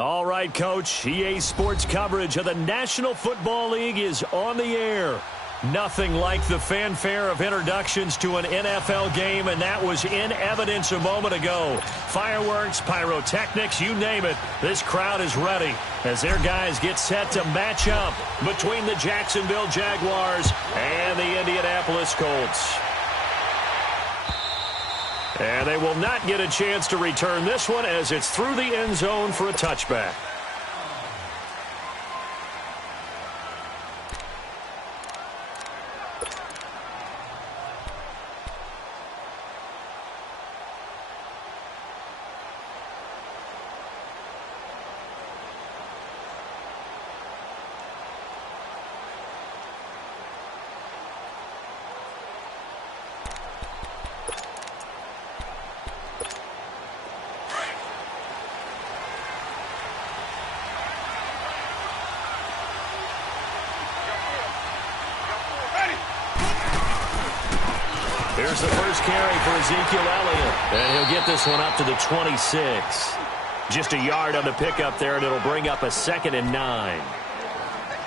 All right, Coach. EA Sports coverage of the National Football League is on the air. Nothing like the fanfare of introductions to an NFL game, and that was in evidence a moment ago. Fireworks, pyrotechnics, you name it. This crowd is ready as their guys get set to match up between the Jacksonville Jaguars and the Indianapolis Colts. And they will not get a chance to return this one as it's through the end zone for a touchback. Here's the first carry for Ezekiel Elliott. And he'll get this one up to the 26. Just a yard on the pickup there, and it'll bring up a 2nd and 9.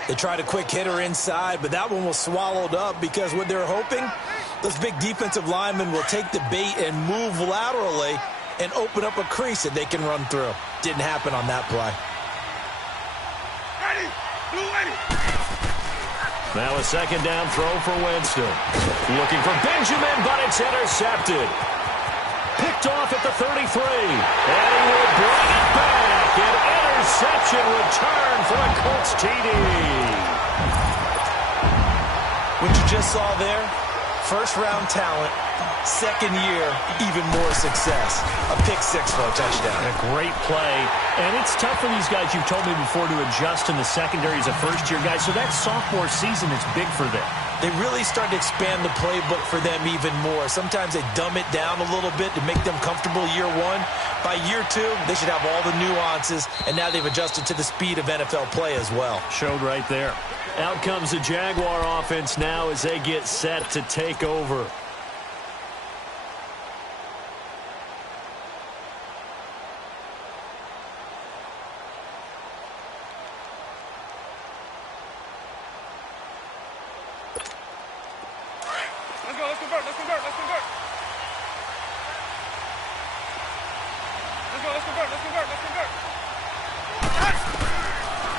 They tried a quick hitter inside, but that one was swallowed up because what they're hoping, those big defensive linemen will take the bait and move laterally and open up a crease that they can run through. Didn't happen on that play. Now a 2nd down throw for Winston. Looking for Benjamin, but it's intercepted. Picked off at the 33. And he will bring it back. An interception return for a Colts TD. What you just saw there, first-round talent, second year, even more success. A pick-6 for a touchdown. A great play. And it's tough for these guys, you've told me before, to adjust in the secondary as a first-year guy. So that sophomore season is big for them. They really start to expand the playbook for them even more. Sometimes they dumb it down a little bit to make them comfortable year one. By year two, they should have all the nuances, and now they've adjusted to the speed of NFL play as well. Showed right there. Out comes the Jaguar offense now as they get set to take over.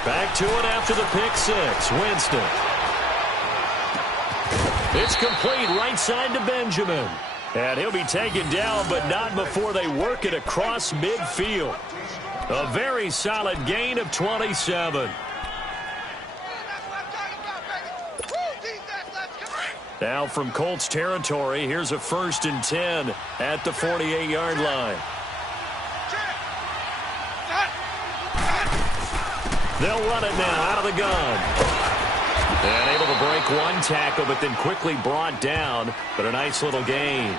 Back to it after the pick-6. Winston. It's complete right side to Benjamin. And he'll be taken down, but not before they work it across midfield. A very solid gain of 27. Now from Colts territory, here's a 1st and 10 at the 48-yard line. They'll run it now out of the gun. And able to break one tackle, but then quickly brought down. But a nice little gain.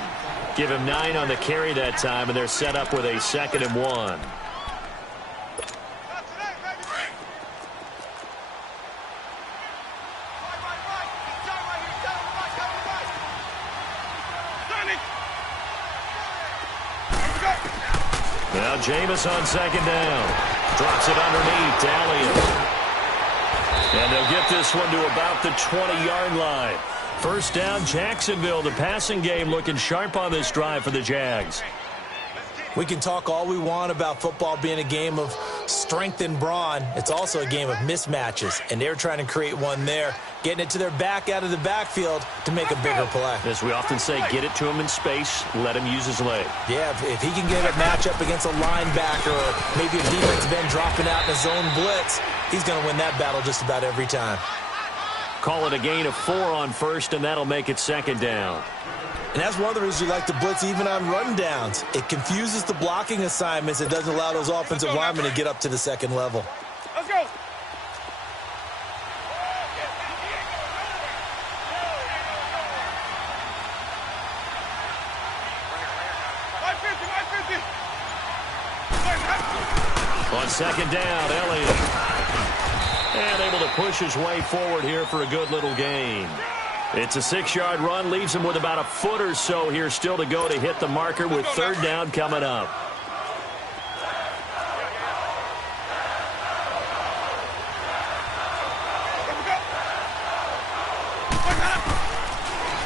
Give him 9 on the carry that time, and they're set up with a 2nd and 1. Now Jameis on 2nd down. Drops it underneath to Elliott. And they'll get this one to about the 20-yard line. First down, Jacksonville. The passing game looking sharp on this drive for the Jags. We can talk all we want about football being a game of strength and brawn. It's also a game of mismatches, and they're trying to create one there, getting it to their back out of the backfield to make a bigger play. As we often say, get it to him in space, let him use his leg. Yeah, if he can get a matchup against a linebacker or maybe a defensive end dropping out in a zone blitz, he's going to win that battle just about every time. Call it a gain of 4 on first, and that'll make it 2nd down. And that's one of the reasons you like to blitz even on run downs. It confuses the blocking assignments. It doesn't allow those offensive linemen to get up to the 2nd level. Let's go. On 2nd down, Elliott. And able to push his way forward here for a good little gain. It's a 6-yard run, leaves him with about a foot or so here still to go to hit the marker with 3rd down coming up.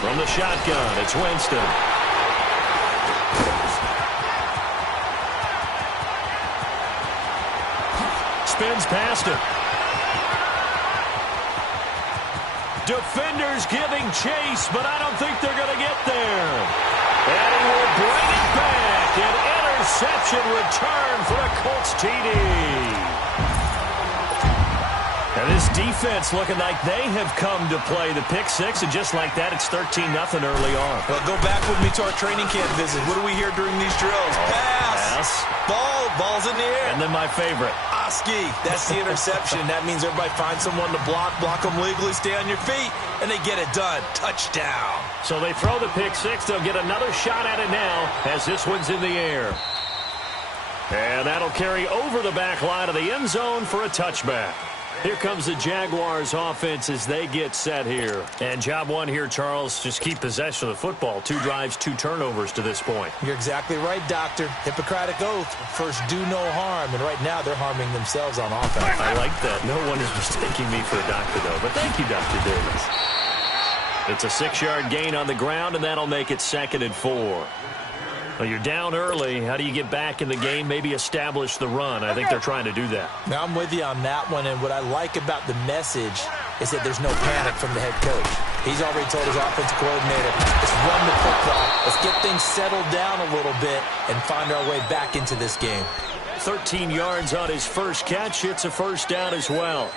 From the shotgun, it's Winston. Spins past him. Defenders giving chase, but I don't think they're going to get there. And he will bring it back. An interception return for a Colts TD. And this defense looking like they have come to play the pick six, and just like that, it's 13-0 early on. Well, go back with me to our training camp visit. What do we hear during these drills? Pass. Ball's in the air. And then my favorite. Oski. That's the interception. That means everybody finds someone to block them legally, stay on your feet, and they get it done. Touchdown. So they throw the pick six. They'll get another shot at it now as this one's in the air. And that'll carry over the back line of the end zone for a touchback. Here comes the Jaguars offense as they get set here. And job one here, Charles, just keep possession of the football. 2 drives, 2 turnovers to this point. You're exactly right, Doctor. Hippocratic oath. First, do no harm. And right now, they're harming themselves on offense. I like that. No one is mistaking me for a doctor, though. But thank you, Dr. Davis. It's a 6-yard gain on the ground, and that'll make it 2nd and 4. Well, you're down early. How do you get back in the game? Maybe establish the run. I think they're trying to do that. Now, I'm with you on that one, and what I like about the message is that there's no panic from the head coach. He's already told his offensive coordinator, let's run the football. Let's get things settled down a little bit and find our way back into this game. 13 yards on his first catch. It's a first down as well.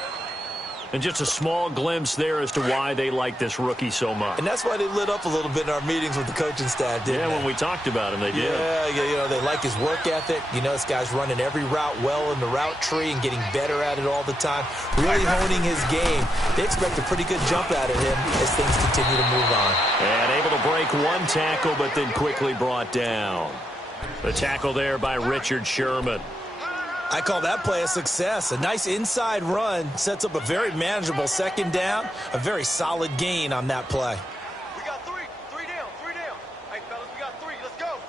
And just a small glimpse there as to why they like this rookie so much. And that's why they lit up a little bit in our meetings with the coaching staff, didn't they? When we talked about him, they did. Yeah, they like his work ethic. This guy's running every route well in the route tree and getting better at it all the time, really honing his game. They expect a pretty good jump out of him as things continue to move on. And able to break one tackle, but then quickly brought down. The tackle there by Richard Sherman. I call that play a success. A nice inside run sets up a very manageable 2nd down. A very solid gain on that play. We got 3 down. Hey, fellas, we got 3. Let's go.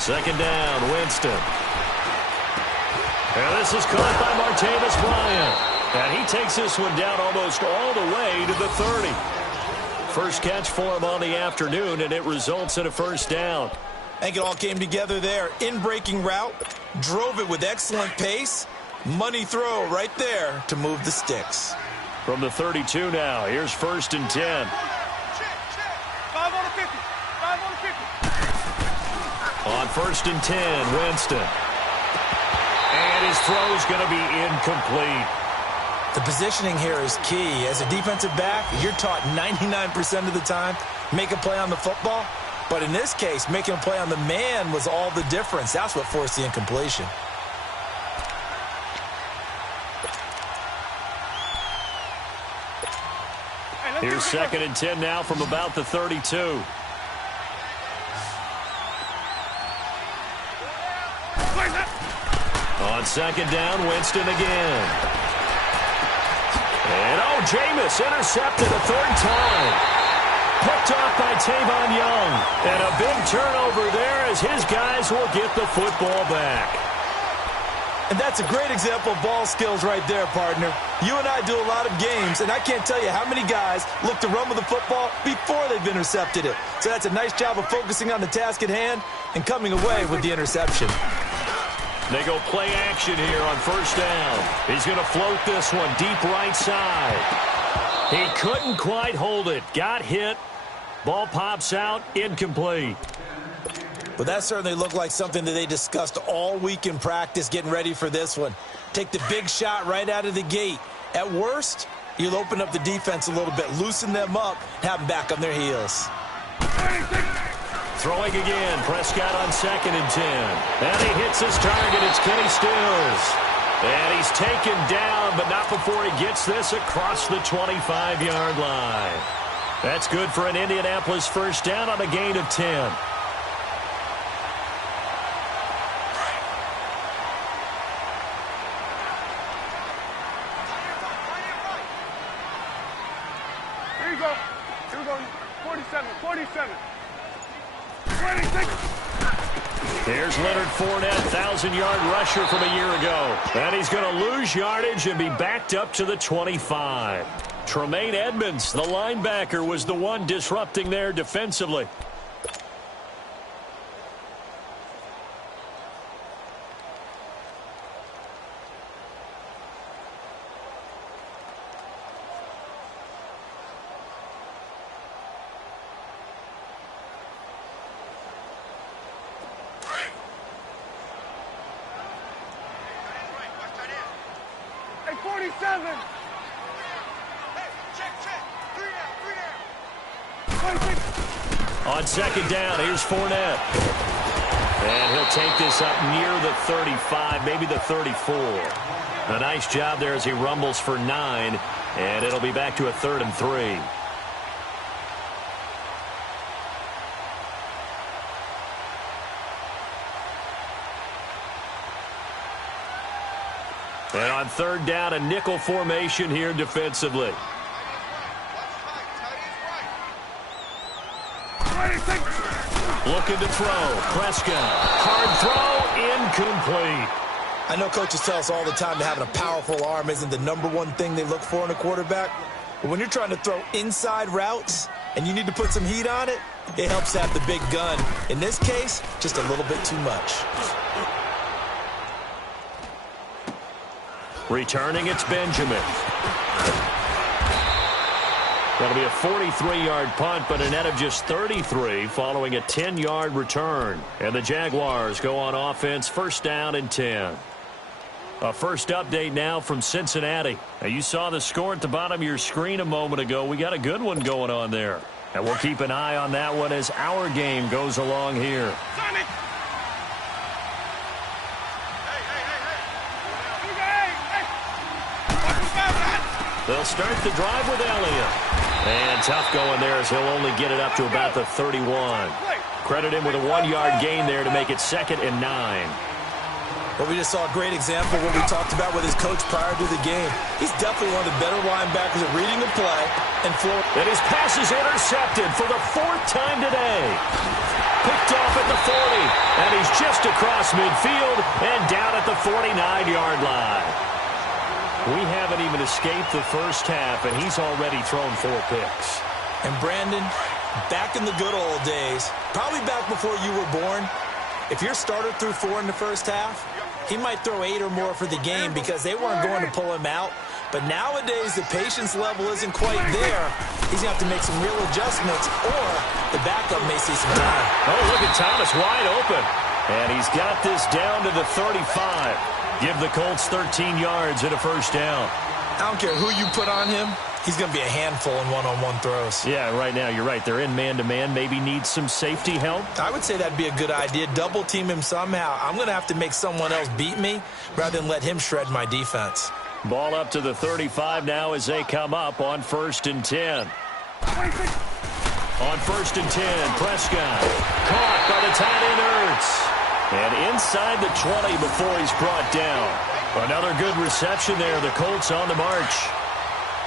Second down, Winston. And this is caught by Martavis Bryant. And he takes this one down almost all the way to the 30. First catch for him on the afternoon, and it results in a first down. I think it all came together there. In-breaking route, drove it with excellent pace. Money throw right there to move the sticks. From the 32 now, here's 1st and 10. Check. 5 on the 50. 5 on the 50. On 1st and 10, Winston. And his throw is going to be incomplete. The positioning here is key. As a defensive back, you're taught 99% of the time, make a play on the football. But in this case, making a play on the man was all the difference. That's what forced the incompletion. Here's 2nd and 10 now from about the 32. On 2nd down, Winston again. And Jameis intercepted a 3rd time. Picked off by Tavon Young. And a big turnover there as his guys will get the football back. And that's a great example of ball skills right there, partner. You and I do a lot of games, and I can't tell you how many guys look to run with the football before they've intercepted it. So that's a nice job of focusing on the task at hand and coming away with the interception. They go play action here on 1st down. He's going to float this one deep right side. He couldn't quite hold it. Got hit. Ball pops out. Incomplete. But that certainly looked like something that they discussed all week in practice getting ready for this one. Take the big shot right out of the gate. At worst, you'll open up the defense a little bit, loosen them up, have them back on their heels. Throwing again, Prescott on 2nd and 10. And he hits his target. It's Kenny Stills. And he's taken down, but not before he gets this across the 25-yard line. That's good for an Indianapolis first down on a gain of 10. Here you go. 47, 47. 26. Here's Leonard Fournette, 1,000-yard rusher from a year ago. And he's going to lose yardage and be backed up to the 25. Tremaine Edmonds, the linebacker, was the one disrupting there defensively. Hey, 47. Hey, check. 3 down. 26. On second down, here's Fournette. And he'll take this up near the 35, maybe the 34. A nice job there as he rumbles for 9, and it'll be back to a 3rd and 3. And on 3rd down, a nickel formation here defensively. Looking to throw. Prescott. Hard throw. Incomplete. I know coaches tell us all the time that having a powerful arm isn't the #1 thing they look for in a quarterback. But when you're trying to throw inside routes and you need to put some heat on it, it helps have the big gun. In this case, just a little bit too much. Returning, it's Benjamin. That'll be a 43-yard punt, but a net of just 33 following a 10-yard return. And the Jaguars go on offense, 1st down and 10. A first update now from Cincinnati. Now, you saw the score at the bottom of your screen a moment ago. We got a good one going on there. And we'll keep an eye on that one as our game goes along here. They'll start the drive with Elliott. And tough going there as he'll only get it up to about the 31. Credit him with a 1-yard gain there to make it 2nd and 9. Well, we just saw a great example of what we talked about with his coach prior to the game. He's definitely one of the better linebackers at reading the play and flow. And his pass is intercepted for the 4th time today. Picked off at the 40. And he's just across midfield and down at the 49-yard line. We haven't even escaped the first half, and he's already thrown 4 picks. And Brandon, back in the good old days, probably back before you were born, if your starter threw 4 in the first half, he might throw 8 or more for the game because they weren't going to pull him out. But nowadays, the patience level isn't quite there. He's going to have to make some real adjustments, or the backup may see some time. Oh, look at Thomas wide open. And he's got this down to the 35. Give the Colts 13 yards and a 1st down. I don't care who you put on him. He's going to be a handful in one-on-one throws. Yeah, right now, you're right. They're in man-to-man. Maybe need some safety help. I would say that'd be a good idea. Double team him somehow. I'm going to have to make someone else beat me rather than let him shred my defense. Ball up to the 35 now as they come up on 1st and 10. On 1st and 10, Prescott caught by the tight end Ertz. And inside the 20 before he's brought down. Another good reception there. The Colts on the march.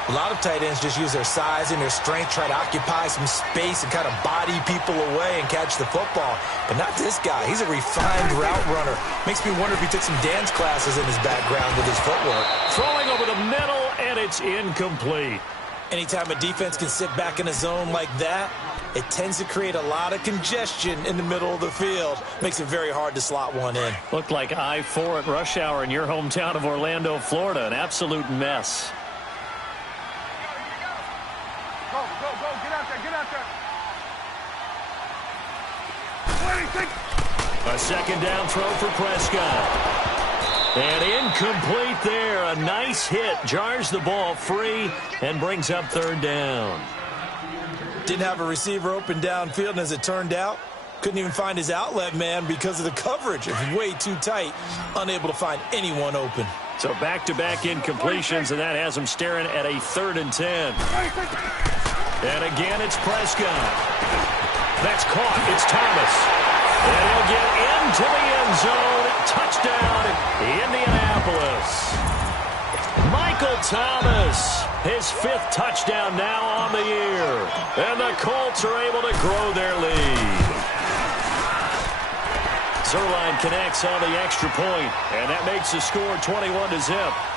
A lot of tight ends just use their size and their strength, try to occupy some space and kind of body people away and catch the football. But not this guy. He's a refined route runner. Makes me wonder if he took some dance classes in his background with his footwork. Throwing over the middle, and it's incomplete. Anytime a defense can sit back in a zone like that, it tends to create a lot of congestion in the middle of the field. Makes it very hard to slot one in. Looked like I-4 at rush hour in your hometown of Orlando, Florida. An absolute mess. Go, get out there. 26. A 2nd down throw for Prescott. And incomplete there. A nice hit. Jars the ball free and brings up 3rd down. Didn't have a receiver open downfield, and as it turned out, couldn't even find his outlet man because of the coverage. It was way too tight, unable to find anyone open. So back-to-back incompletions, and that has him staring at a 3rd and 10. And again, it's Prescott. That's caught. It's Thomas. And he'll get into the end zone. Touchdown, Indianapolis. Mike Michael Thomas, his 5th touchdown now on the year. And the Colts are able to grow their lead. Zerline connects on the extra point, and that makes the score 21-0.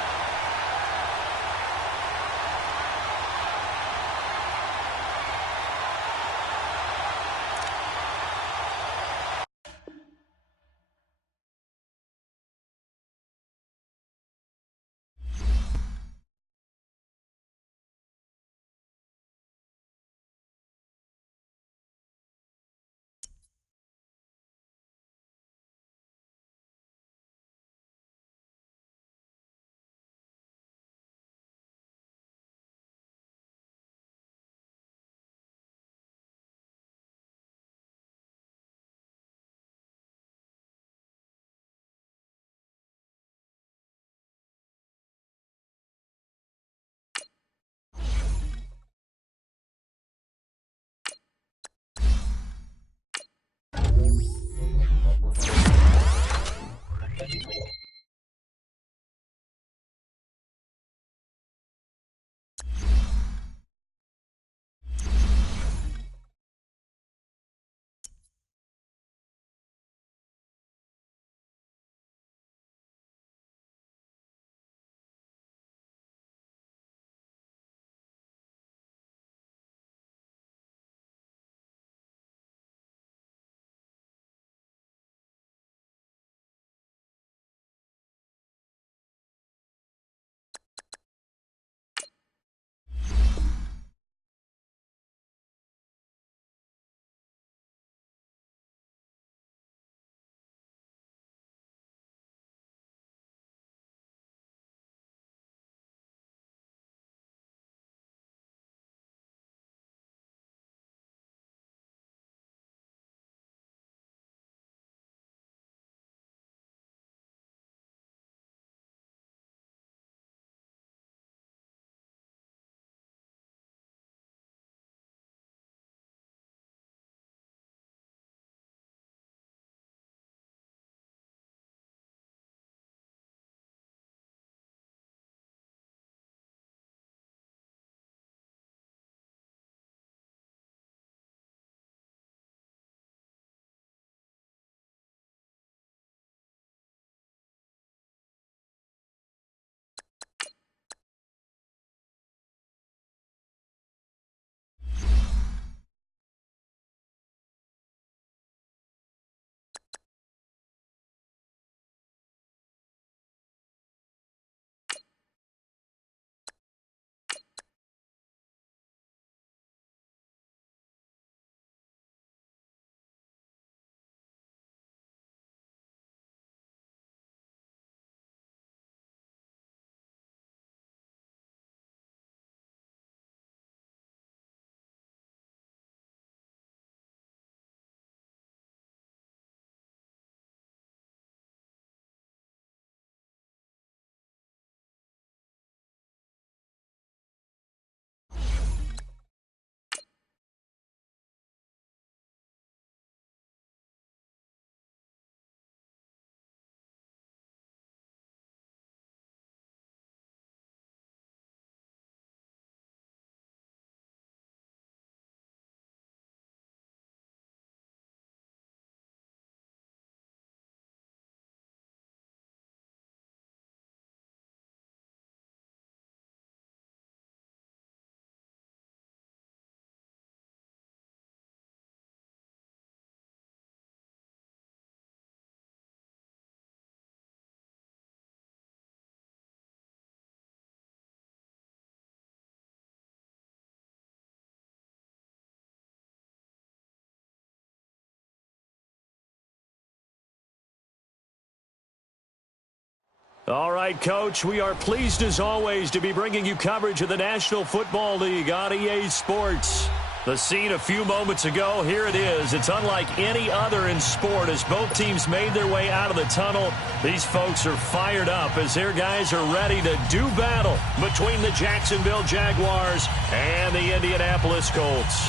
All right, Coach, we are pleased as always to be bringing you coverage of the National Football League on EA Sports. The scene a few moments ago, here it is. It's unlike any other in sport as both teams made their way out of the tunnel. These folks are fired up as their guys are ready to do battle between the Jacksonville Jaguars and the Indianapolis Colts.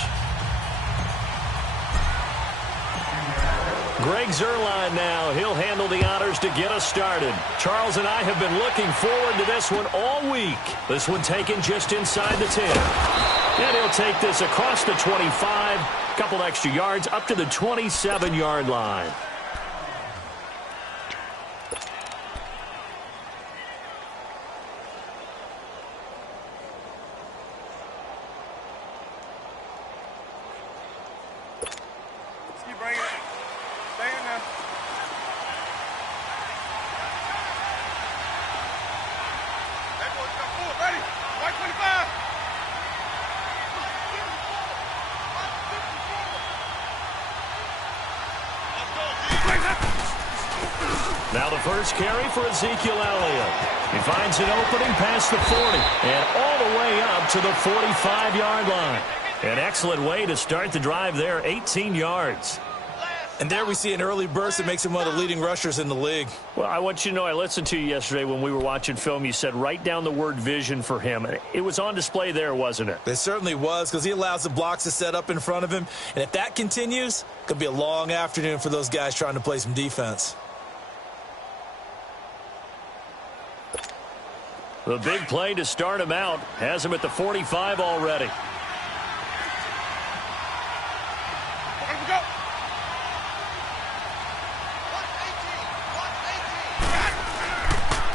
Greg Zuerlein now. He'll handle the honors to get us started. Charles and I have been looking forward to this one all week. This one taken just inside the 10. And he'll take this across the 25, a couple extra yards up to the 27-yard line. Now the first carry for Ezekiel Elliott. He finds an opening past the 40 and all the way up to the 45-yard line. An excellent way to start the drive there, 18 yards. And there we see an early burst that makes him one of the leading rushers in the league. Well, I want you to know I listened to you yesterday when we were watching film. You said write down the word vision for him. It was on display there, wasn't it? It certainly was, because he allows the blocks to set up in front of him. And if that continues, it could be a long afternoon for those guys trying to play some defense. The big play to start him out has him at the 45 already.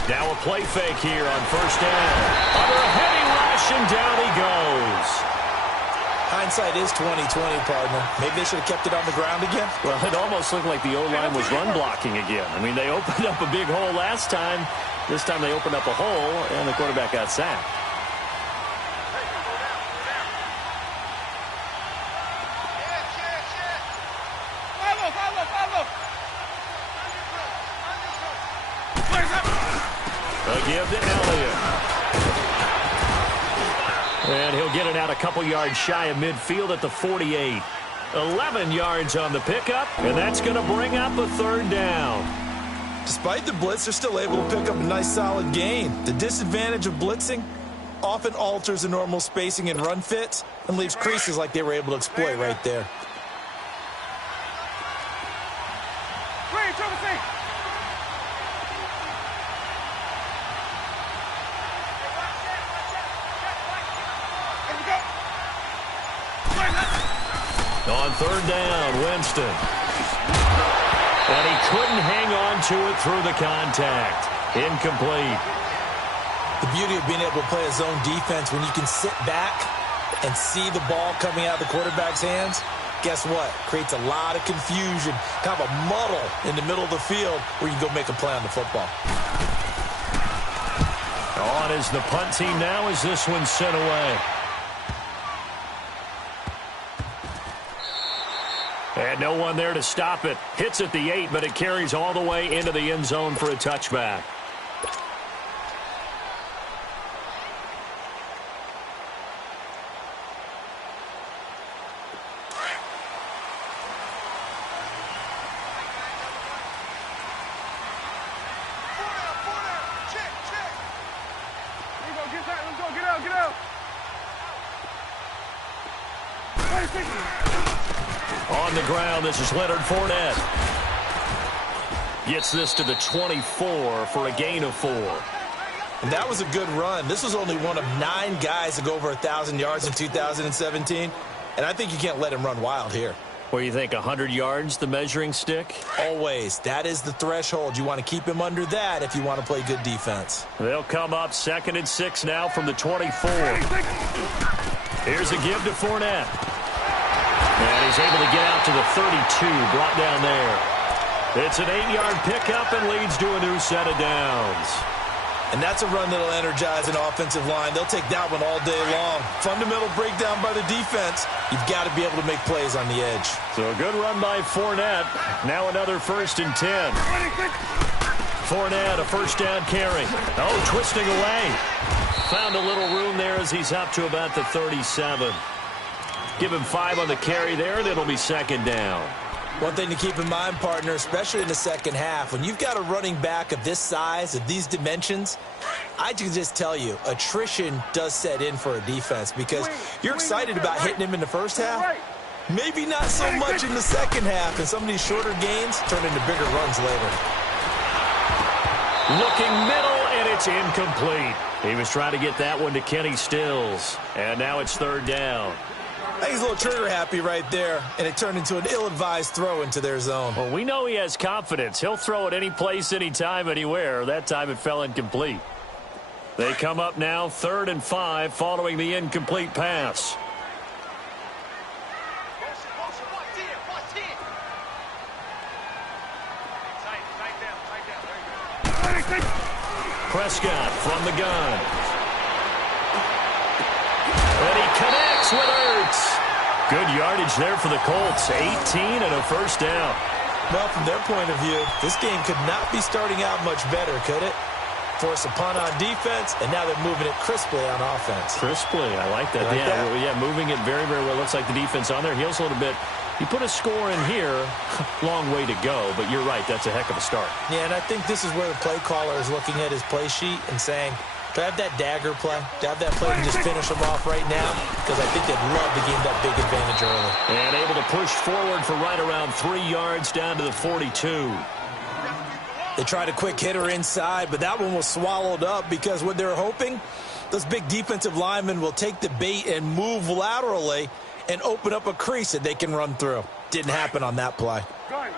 Now a play fake here on first down. Under a heavy rush, and down he goes. Hindsight is 20/20, partner. Maybe they should have kept it on the ground again. Well, it almost looked like the O-line was run blocking again. I mean, they opened up a big hole last time. This time they opened up a hole, and the quarterback got sacked. A give to Elliott. And he'll get it out a couple yards shy of midfield at the 48. 11 yards on the pickup, and that's going to bring up a third down. Despite the blitz, they're still able to pick up a nice solid gain. The disadvantage of blitzing often alters the normal spacing and run fits and leaves creases like they were able to exploit right there. On third down, Winston. And he couldn't hang on to it through the contact. Incomplete. The beauty of being able to play a zone defense when you can sit back and see the ball coming out of the quarterback's hands, guess what? Creates a lot of confusion, kind of a muddle in the middle of the field where you can go make a play on the football. On is the punt team now as this one's sent away. And no one there to stop it. Hits at the 8, but it carries all the way into the end zone for a touchback. On the ground, this is Leonard Fournette. Gets this to the 24 for a gain of 4. And that was a good run. This was only one of 9 guys to go over 1,000 yards in 2017. And I think you can't let him run wild here. What do you think, 100 yards, the measuring stick? Always. That is the threshold. You want to keep him under that if you want to play good defense. They'll come up 2nd and 6 now from the 24. Here's a give to Fournette. And he's able to get out to the 32, brought down there. It's an 8-yard pickup and leads to a new set of downs. And that's a run that'll energize an offensive line. They'll take that one all day long. Fundamental breakdown by the defense. You've got to be able to make plays on the edge. So a good run by Fournette. Now another 1st and 10. Fournette, a first down carry. Oh, twisting away. Found a little room there as he's up to about the 37. Give him 5 on the carry there, and it'll be 2nd down. One thing to keep in mind, partner, especially in the second half, when you've got a running back of this size, of these dimensions, I can just tell you, attrition does set in for a defense because you're excited about hitting him in the first half. Maybe not so much in the second half, and some of these shorter gains turn into bigger runs later. Looking middle, and it's incomplete. He was trying to get that one to Kenny Stills, and now it's third down. I think he's a little trigger happy right there, and it turned into an ill-advised throw into their zone. Well, we know he has confidence. He'll throw it any place, anytime, anywhere. That time it fell incomplete. They come up now 3rd and 5 following the incomplete pass. Prescott from the gun. And he connects with Ertz. Good yardage there for the Colts. 18 and a first down. Well, from their point of view, this game could not be starting out much better, could it? Force a punt on defense, and now they're moving it crisply on offense. Crisply, I like that. Yeah, moving it very, very well. Looks like the defense on their heels a little bit. You put a score in here, long way to go, but you're right, that's a heck of a start. Yeah, and I think this is where the play caller is looking at his play sheet and saying, do I have that dagger play? Do I have that play and just finish them off right now? Because I think they'd love to gain that big advantage early. And able to push forward for right around 3 yards down to the 42. They tried a quick hitter inside, but that one was swallowed up because what they're hoping, those big defensive linemen will take the bait and move laterally and open up a crease that they can run through. Didn't happen on that play. Gun.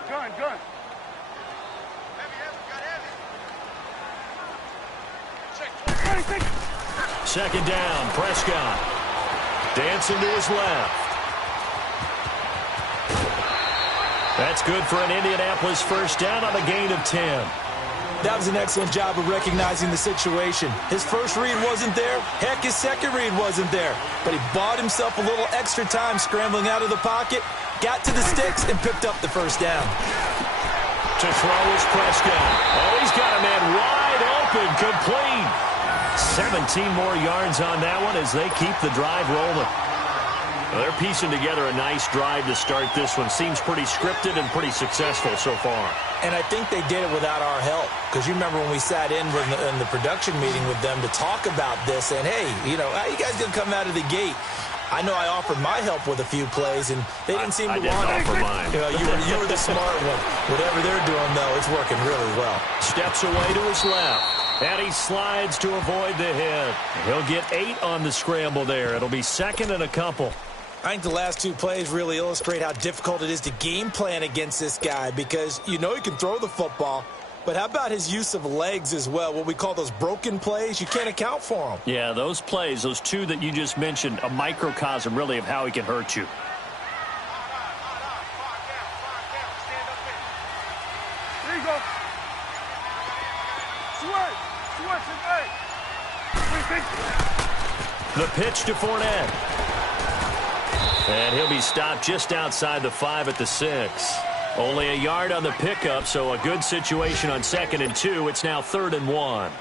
Second down, Prescott. Dancing to his left. That's good for an Indianapolis first down on a gain of 10. That was an excellent job of recognizing the situation. His first read wasn't there. Heck, his second read wasn't there. But he bought himself a little extra time scrambling out of the pocket, got to the sticks, and picked up the first down. To throw is Prescott. Oh, he's got a man wide open, complete. 17 more yards on that one as they keep the drive rolling. Well, they're piecing together a nice drive to start this one. Seems pretty scripted and pretty successful so far. And I think they did it without our help. Because you remember when we sat in the production meeting with them to talk about this. And, hey, how you guys going to come out of the gate? I know I offered my help with a few plays, and they didn't seem to want it. I didn't offer mine. You were the smart one. Whatever they're doing, though, it's working really well. Steps away to his left. And he slides to avoid the hit. He'll get 8 on the scramble there. It'll be 2nd and a couple. I think the last 2 plays really illustrate how difficult it is to game plan against this guy because he can throw the football, but how about his use of legs as well, what we call those broken plays? You can't account for them. Yeah, those plays, those 2 that you just mentioned, a microcosm really of how he can hurt you. There you go. Switch. The pitch to Fournette. And he'll be stopped just outside the 5 at the 6. Only a yard on the pickup, so a good situation on 2nd and 2. It's now 3rd and 1.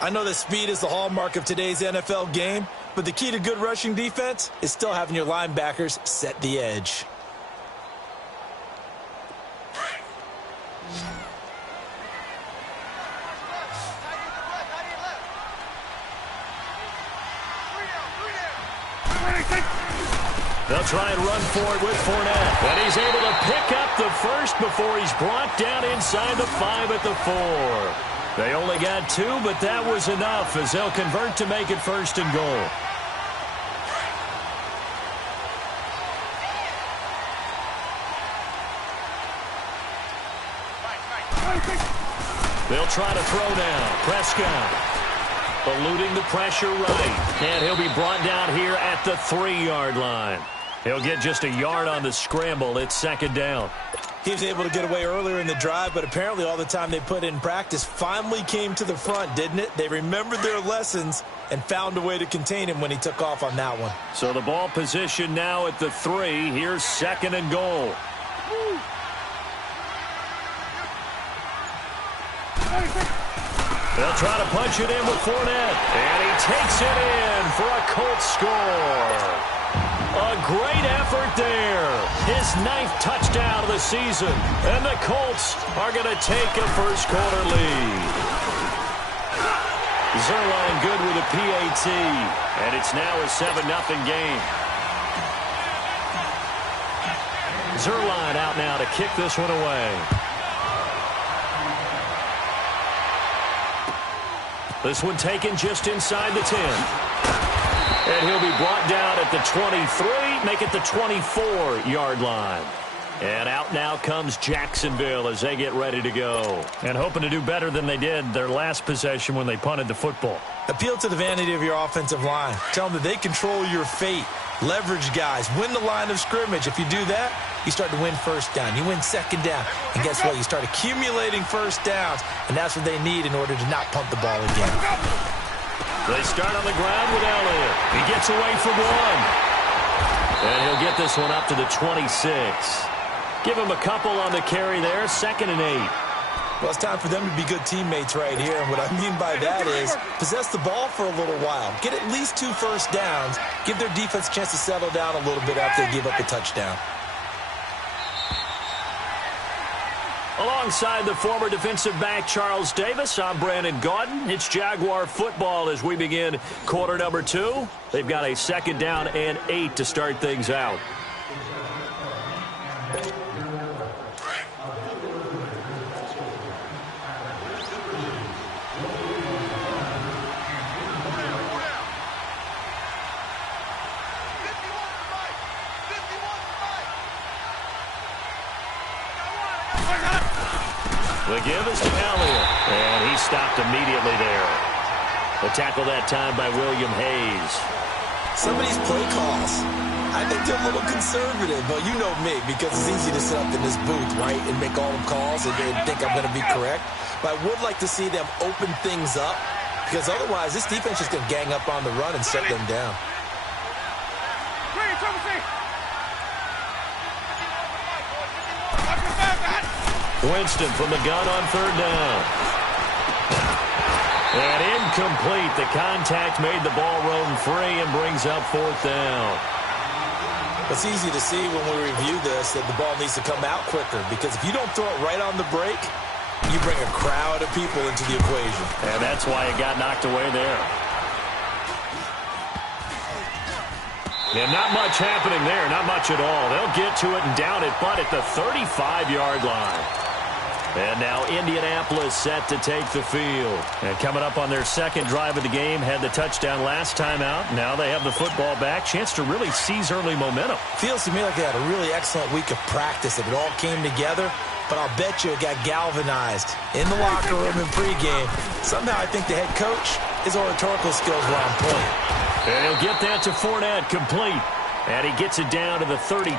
I know that speed is the hallmark of today's NFL game, but the key to good rushing defense is still having your linebackers set the edge. They'll try and run for it with Fournette. And he's able to pick up the first before he's brought down inside the 5 at the 4. They only got 2, but that was enough as they'll convert to make it 1st and goal. They'll try to throw now. Prescott eluding the pressure right. And he'll be brought down here at the 3-yard line. He'll get just a yard on the scramble. It's 2nd down. He was able to get away earlier in the drive, but apparently all the time they put in practice finally came to the front, didn't it? They remembered their lessons and found a way to contain him when he took off on that one. So the ball position now at the 3. Here's 2nd and goal. They'll try to punch it in with Fournette. And he takes it in for a Colts score. A great effort there. His 9th touchdown of the season. And the Colts are going to take a first-quarter lead. Zerline good with a PAT. And it's now a 7-0 game. Zerline out now to kick this one away. This one taken just inside the 10. And he'll be brought down at the 23, make it the 24-yard line. And out now comes Jacksonville as they get ready to go. And hoping to do better than they did their last possession when they punted the football. Appeal to the vanity of your offensive line. Tell them that they control your fate. Leverage guys. Win the line of scrimmage. If you do that, you start to win first down. You win second down. And guess what? You start accumulating first downs. And that's what they need in order to not punt the ball again. They start on the ground with Elliott. He gets away from one. And he'll get this one up to the 26. Give him a couple on the carry there. 2nd and 8. Well, it's time for them to be good teammates right here. And what I mean by that is possess the ball for a little while. Get at least 2 first downs. Give their defense a chance to settle down a little bit after they give up a touchdown. Alongside the former defensive back Charles Davis, I'm Brandon Gaudin. It's Jaguar football as we begin quarter number 2. They've got a 2nd down and 8 to start things out. The give is to Elliott, and he stopped immediately there. The tackle that time by William Hayes. Some of these play calls, I think they're a little conservative, but you know me, because it's easy to sit up in this booth, right, and make all the calls and think I'm going to be correct. But I would like to see them open things up, because otherwise this defense is going to gang up on the run and shut them down. Winston from the gun on 3rd down. And incomplete. The contact made the ball roam free and brings up 4th down. It's easy to see when we review this that the ball needs to come out quicker, because if you don't throw it right on the break, you bring a crowd of people into the equation. And that's why it got knocked away there. And not much happening there, not much at all. They'll get to it and down it, but at the 35-yard line. And now Indianapolis set to take the field. And coming up on their 2nd drive of the game, had the touchdown last time out. Now they have the football back. Chance to really seize early momentum. Feels to me like they had a really excellent week of practice, that it all came together. But I'll bet you it got galvanized in the locker room in pregame. Somehow I think the head coach, his oratorical skills were on point. And he'll get that to Fournette, complete. And he gets it down to the 32.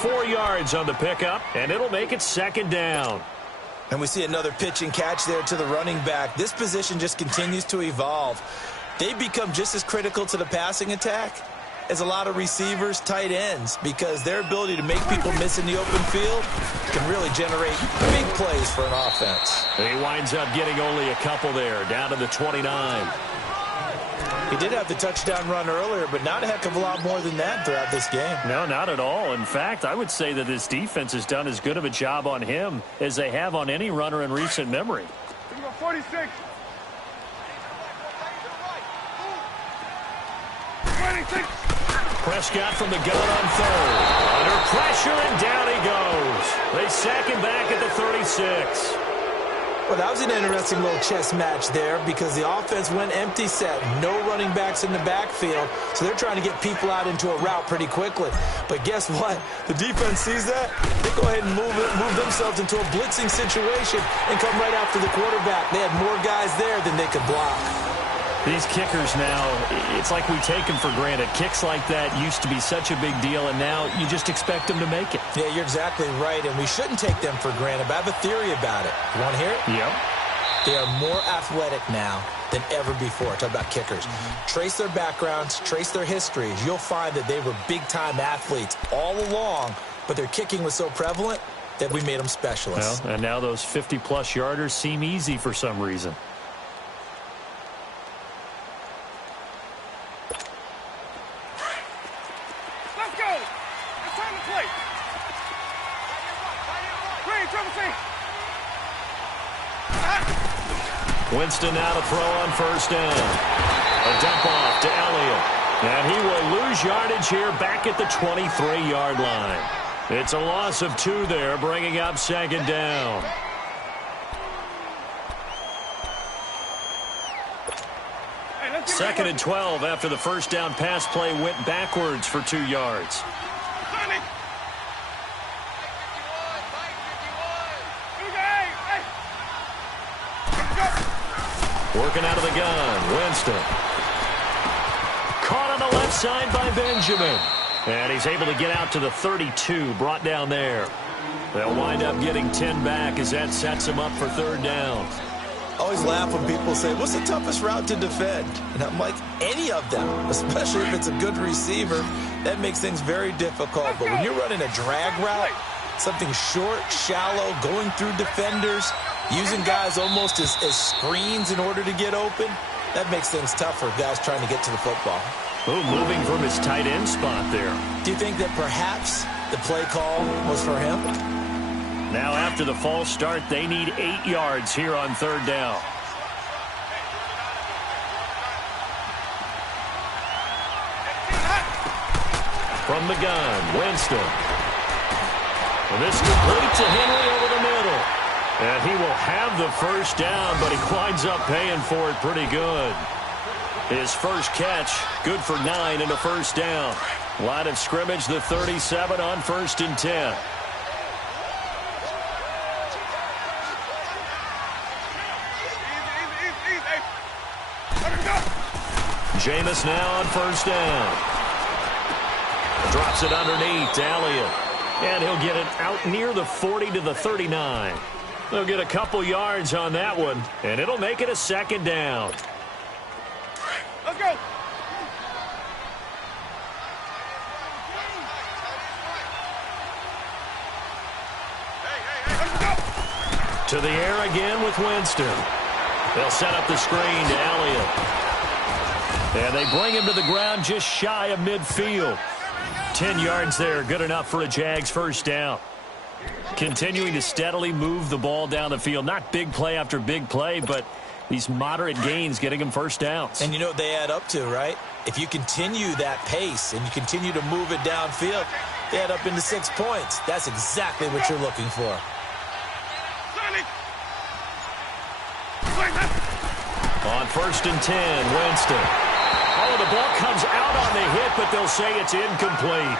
4 yards on the pickup, and it'll make it 2nd down. And we see another pitch and catch there to the running back. This position just continues to evolve. They become just as critical to the passing attack as a lot of receivers, tight ends, because their ability to make people miss in the open field can really generate big plays for an offense. He winds up getting only a couple there, down to the 29. He did have the touchdown run earlier, but not a heck of a lot more than that throughout this game. No, not at all. In fact, I would say that this defense has done as good of a job on him as they have on any runner in recent memory. 46. Prescott from the gun on 3rd. Under pressure, and down he goes. They sack him back at the 36. Well, that was an interesting little chess match there, because the offense went empty set. No running backs in the backfield, so they're trying to get people out into a route pretty quickly. But guess what? The defense sees that. They go ahead and move themselves into a blitzing situation and come right after the quarterback. They had more guys there than they could block. These kickers now, it's like we take them for granted. Kicks like that used to be such a big deal, and now you just expect them to make it. Yeah, you're exactly right, and we shouldn't take them for granted. But I have a theory about it. You want to hear it? Yep. They are more athletic now than ever before. Talk about kickers. Trace their backgrounds, trace their histories. You'll find that they were big-time athletes all along, but their kicking was so prevalent that we made them specialists. Well, and now those 50-plus yarders seem easy for some reason. Winston now to throw on 1st down. A dump off to Elliott. And he will lose yardage here back at the 23-yard line. It's a loss of 2 there, bringing up second down. Second and 12 after the first down pass play went backwards for 2 yards. Working out of the gun, Winston. Caught on the left side by Benjamin. And he's able to get out to the 32, brought down there. They'll wind up getting 10 back as that sets him up for third down. I always laugh when people say, what's the toughest route to defend? And I'm like, any of them, especially if it's a good receiver. That makes things very difficult. But when you're running a drag route, something short, shallow, going through defenders, using guys almost as screens in order to get open, that makes things tough for guys trying to get to the football. Oh, moving from his tight end spot there. Do you think that perhaps the play call was for him? Now after the false start, they need 8 yards here on third down. From the gun, Winston. And this complete to Henry over the middle. And he will have the first down, but he winds up paying for it pretty good. His first catch, good for 9 and a first down. Line of scrimmage, the 37 on 1st and 10. Jameis now on first down. Drops it underneath to Elliott. And he'll get it out near the 40 to the 39. They'll get a couple yards on that one, and it'll make it a second down. Let's go. To the air again with Winston. They'll set up the screen to Elliott. And they bring him to the ground just shy of midfield. 10 yards there, good enough for a Jags first down. Continuing to steadily move the ball down the field. Not big play after big play, but these moderate gains getting them first downs. And you know what they add up to, right? If you continue that pace and you continue to move it downfield, they add up into 6 points. That's exactly what you're looking for. On 1st and 10, Winston. Oh, the ball comes out on the hit, but they'll say it's incomplete.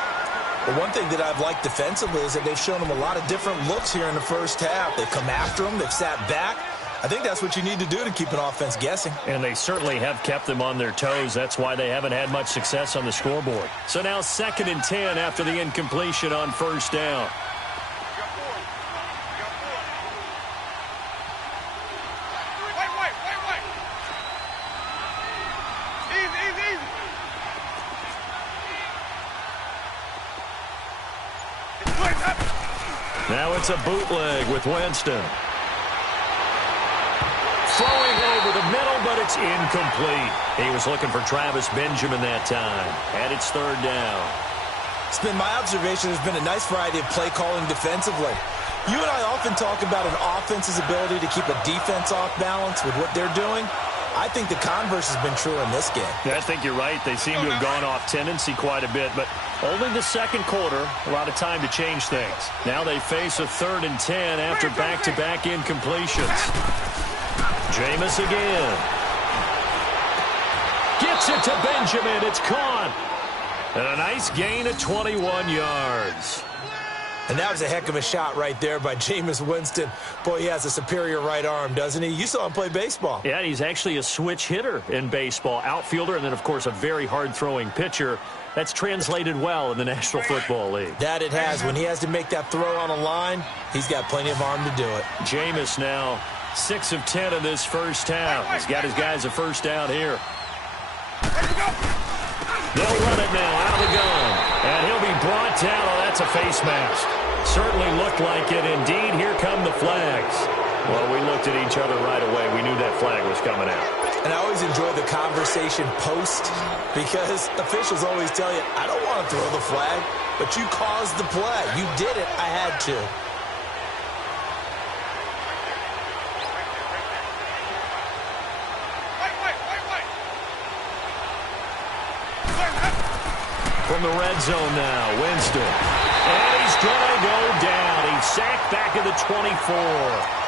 But one thing that I've liked defensively is that they've shown them a lot of different looks here in the first half. They've come after them. They've sat back. I think that's what you need to do to keep an offense guessing. And they certainly have kept them on their toes. That's why they haven't had much success on the scoreboard. So now 2nd and 10 after the incompletion on first down. Now it's a bootleg with Winston. Throwing over the middle, but it's incomplete. He was looking for Travis Benjamin that time. And it's third down. It's been my observation there's been a nice variety of play calling defensively. You and I often talk about an offense's ability to keep a defense off balance with what they're doing. I think the converse has been true in this game. Yeah, I think you're right. They seem to have gone off tendency quite a bit, but only the second quarter, a lot of time to change things. Now they face a 3rd and 10 after back-to-back incompletions. Jameis again. Gets it to Benjamin. It's caught. And a nice gain of 21 yards. And that was a heck of a shot right there by Jameis Winston. Boy, he has a superior right arm, doesn't he? You saw him play baseball. Yeah, he's actually a switch hitter in baseball. Outfielder and then, of course, a very hard-throwing pitcher. That's translated well in the National Football League. That it has. When he has to make that throw on a line, he's got plenty of arm to do it. Jameis now 6 of 10 in this first half. He's got his guys a first down here. They'll run it now out of the gun. And he'll be brought down. Oh, that's a face mask. Certainly looked like it. Indeed, here come the flags. Well, we looked at each other right away. We knew that flag was coming out. And I always enjoy the conversation post because officials always tell you, I don't want to throw the flag, but you caused the play. You did it. I had to. From the red zone now, Winston. And he's going to go down. He's sacked back at the 24.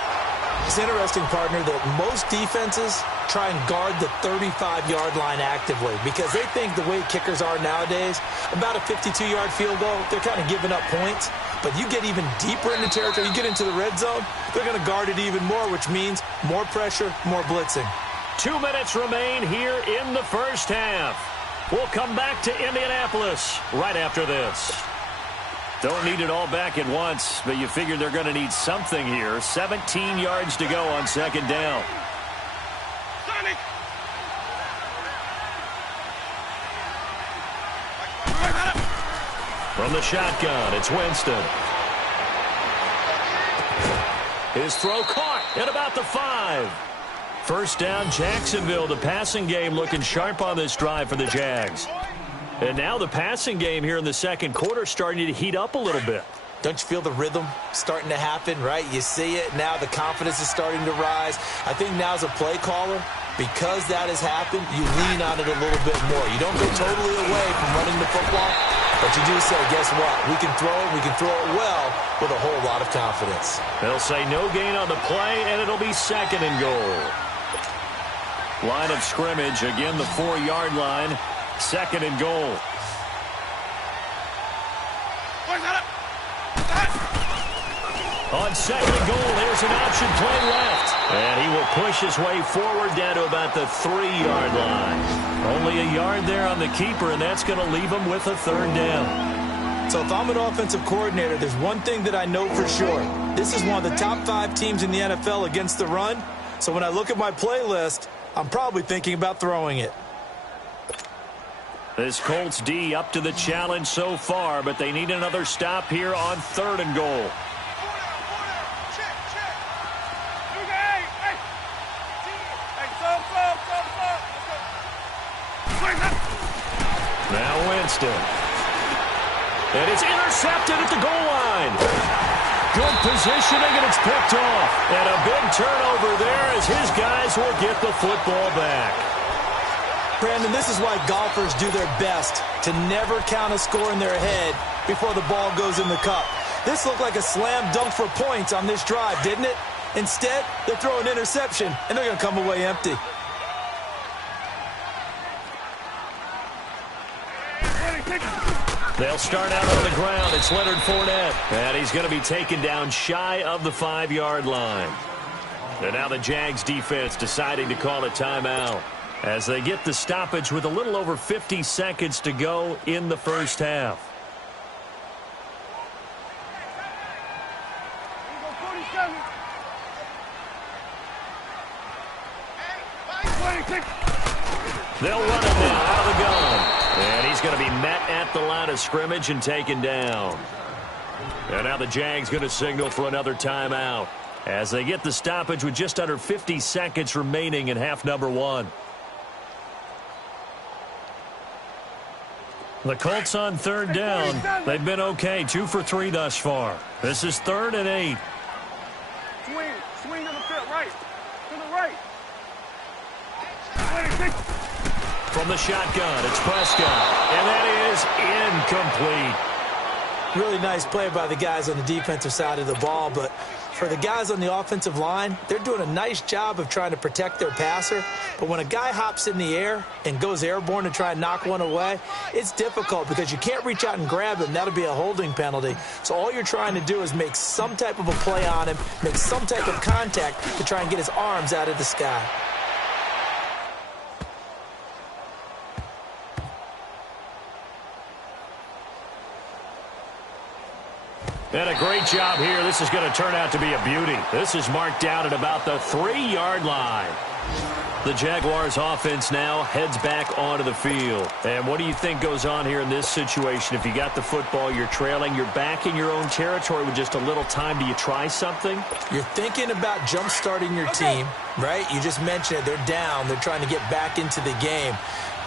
It's interesting, partner, that most defenses try and guard the 35-yard line actively because they think the way kickers are nowadays, about a 52-yard field goal, they're kind of giving up points. But you get even deeper in the territory, you get into the red zone, they're going to guard it even more, which means more pressure, more blitzing. 2 minutes remain here in the first half. We'll come back to Indianapolis right after this. Don't need it all back at once, but you figure they're going to need something here. 17 yards to go on second down. From the shotgun, it's Winston. His throw caught at about the 5. First down, Jacksonville. The passing game looking sharp on this drive for the Jags. And now the passing game here in the second quarter starting to heat up a little bit. Don't you feel the rhythm starting to happen, right? You see it. Now the confidence is starting to rise. I think now as a play caller, because that has happened, you lean on it a little bit more. You don't go totally away from running the football, but you do say, guess what? We can throw it. We can throw it well with a whole lot of confidence. They'll say no gain on the play, and it'll be second and goal. Line of scrimmage, again the 4-yard line. Second and goal. On second and goal, here's an option play left. And he will push his way forward down to about the 3-yard line. Only a yard there on the keeper, and that's going to leave him with a third down. So if I'm an offensive coordinator, there's one thing that I know for sure. This is one of the top 5 teams in the NFL against the run. So when I look at my play list, I'm probably thinking about throwing it. This Colts D up to the challenge so far, but they need another stop here on third and goal. Now Winston. And it's intercepted at the goal line. Good positioning, and it's picked off. And a big turnover there as his guys will get the football back. Brandon, this is why golfers do their best to never count a score in their head before the ball goes in the cup. This looked like a slam dunk for points on this drive, didn't it? Instead, they throw an interception, and they're going to come away empty. They'll start out on the ground. It's Leonard Fournette. And he's going to be taken down shy of the 5-yard line. And now the Jags defense deciding to call a timeout as they get the stoppage with a little over 50 seconds to go in the first half. They'll run it now out of the gun. And he's going to be met at the line of scrimmage and taken down. And now the Jags going to signal for another timeout as they get the stoppage with just under 50 seconds remaining in half number 1. The Colts on third down. They've been okay, 2 for 3 thus far. This is 3rd and 8. Swing to the field, right. To the right. From the shotgun, it's Prescott. And that is incomplete. Really nice play by the guys on the defensive side of the ball, but for the guys on the offensive line, they're doing a nice job of trying to protect their passer. But when a guy hops in the air and goes airborne to try and knock one away, it's difficult because you can't reach out and grab him. That'll be a holding penalty. So all you're trying to do is make some type of a play on him, make some type of contact to try and get his arms out of the sky. And a great job here. This is going to turn out to be a beauty. This is marked out at about the 3-yard line. The Jaguars offense now heads back onto the field. And what do you think goes on here in this situation? If you got the football, you're trailing, you're back in your own territory with just a little time. Do you try something? You're thinking about jump-starting your team, right? You just mentioned it. They're down. They're trying to get back into the game.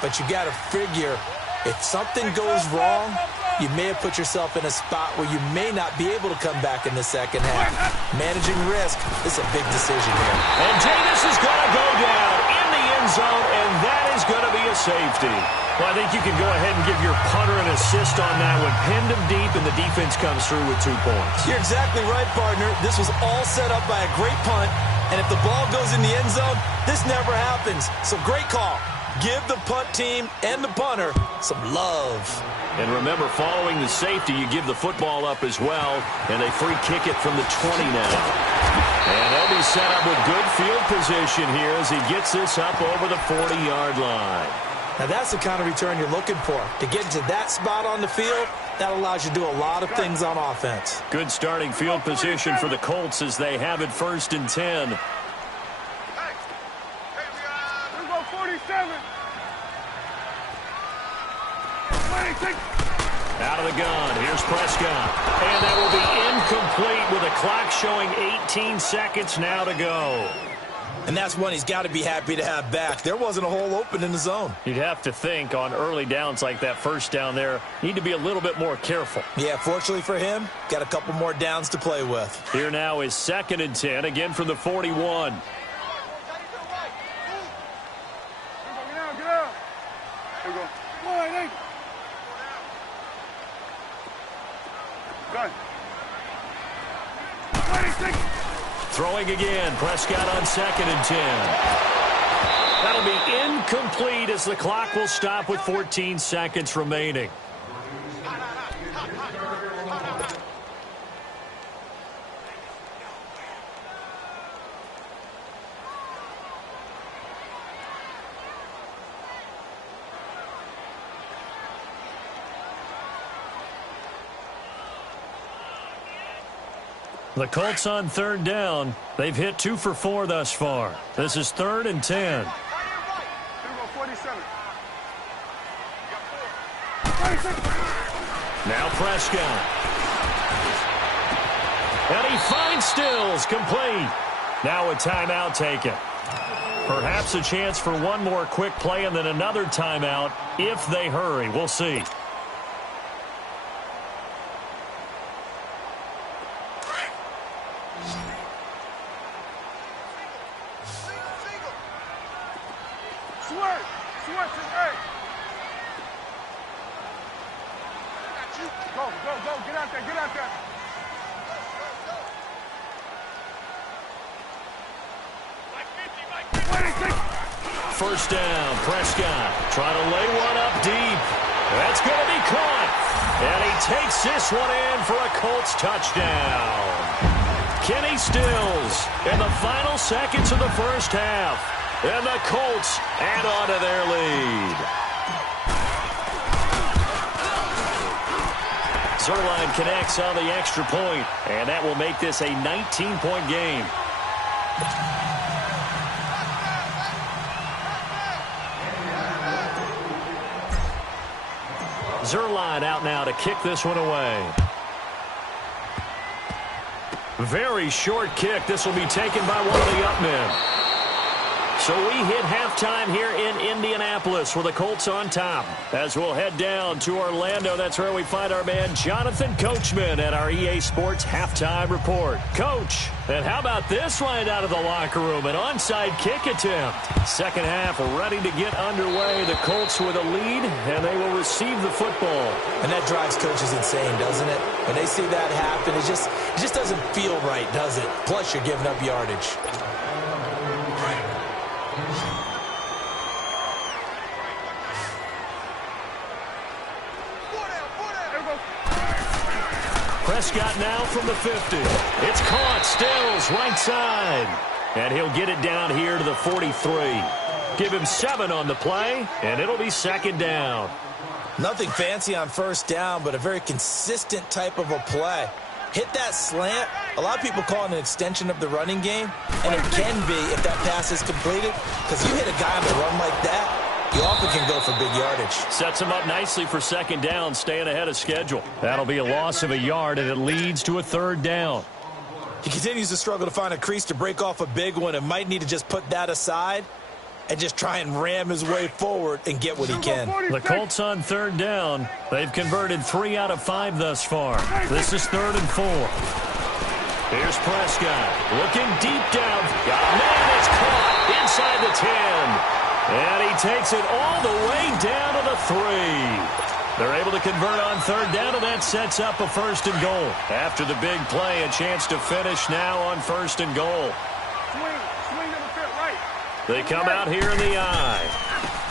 But you got to figure if something goes wrong, you may have put yourself in a spot where you may not be able to come back in the second half. Managing risk is a big decision here. And Jameis is going to go down in the end zone, and that is going to be a the safety. Well, I think you can go ahead and give your punter an assist on that one. Pinned him deep, and the defense comes through with 2 points. You're exactly right, partner. This was all set up by a great punt, and if the ball goes in the end zone, this never happens. So great call. Give the punt team and the punter some love. And remember, following the safety, you give the football up as well, and they free kick it from the 20 now. And they'll be set up with good field position here as he gets this up over the 40-yard line. Now, that's the kind of return you're looking for. To get into that spot on the field, that allows you to do a lot of things on offense. Good starting field position for the Colts as they have it 1st and 10. Hey, we go 47. 26. Out of the gun. Here's Prescott. And that will be incomplete with a clock showing 18 seconds now to go. And that's one he's got to be happy to have back. There wasn't a hole open in the zone. You'd have to think on early downs like that first down there, need to be a little bit more careful. Yeah, fortunately for him, got a couple more downs to play with. Here now is 2nd and 10, again from the 41. Get out. Here we go. Boy, Gun. 26. Throwing again, Prescott on 2nd and 10. That'll be incomplete as the clock will stop with 14 seconds remaining. The Colts on 3rd down. They've hit 2 for 4 thus far. This is 3rd and 10. Here we go, 47. 26. Now Prescott. And he finds Stills, complete. Now a timeout taken. Perhaps a chance for one more quick play and then another timeout if they hurry. We'll see. Get out there. First down, Prescott trying to lay one up deep. That's going to be caught. And he takes this one in for a Colts touchdown. Kenny Stills in the final seconds of the first half. And the Colts add on to their lead. Zerline connects on the extra point, and that will make this a 19-point game. Zerline out now to kick this one away. Very short kick. This will be taken by one of the up men. So we hit halftime here in Indianapolis with the Colts on top. As we'll head down to Orlando, that's where we find our man Jonathan Coachman at our EA Sports Halftime Report. Coach, and how about this line out of the locker room? An onside kick attempt. Second half ready to get underway. The Colts with a lead, and they will receive the football. And that drives coaches insane, doesn't it? When they see that happen, it just doesn't feel right, does it? Plus, you're giving up yardage. Prescott now from the 50. It's caught. Stills right side. And he'll get it down here to the 43. Give him 7 on the play, and it'll be second down. Nothing fancy on first down, but a very consistent type of a play. Hit that slant. A lot of people call it an extension of the running game, and it can be if that pass is completed, because you hit a guy on the run like that, you often can go for big yardage. Sets him up nicely for second down, staying ahead of schedule. That'll be a loss of a yard, and it leads to a third down. He continues to struggle to find a crease to break off a big one and might need to just put that aside and just try and ram his way forward and get what he can. The Colts on third down. They've converted 3 out of 5 thus far. This is 3rd and 4. Here's Prescott looking deep down. Got a man that's caught inside the 10. And he takes it all the way down to the 3. They're able to convert on third down, and that sets up a 1st and goal. After the big play, a chance to finish now on 1st and goal. Swing to the fit right. They come out here in the eye.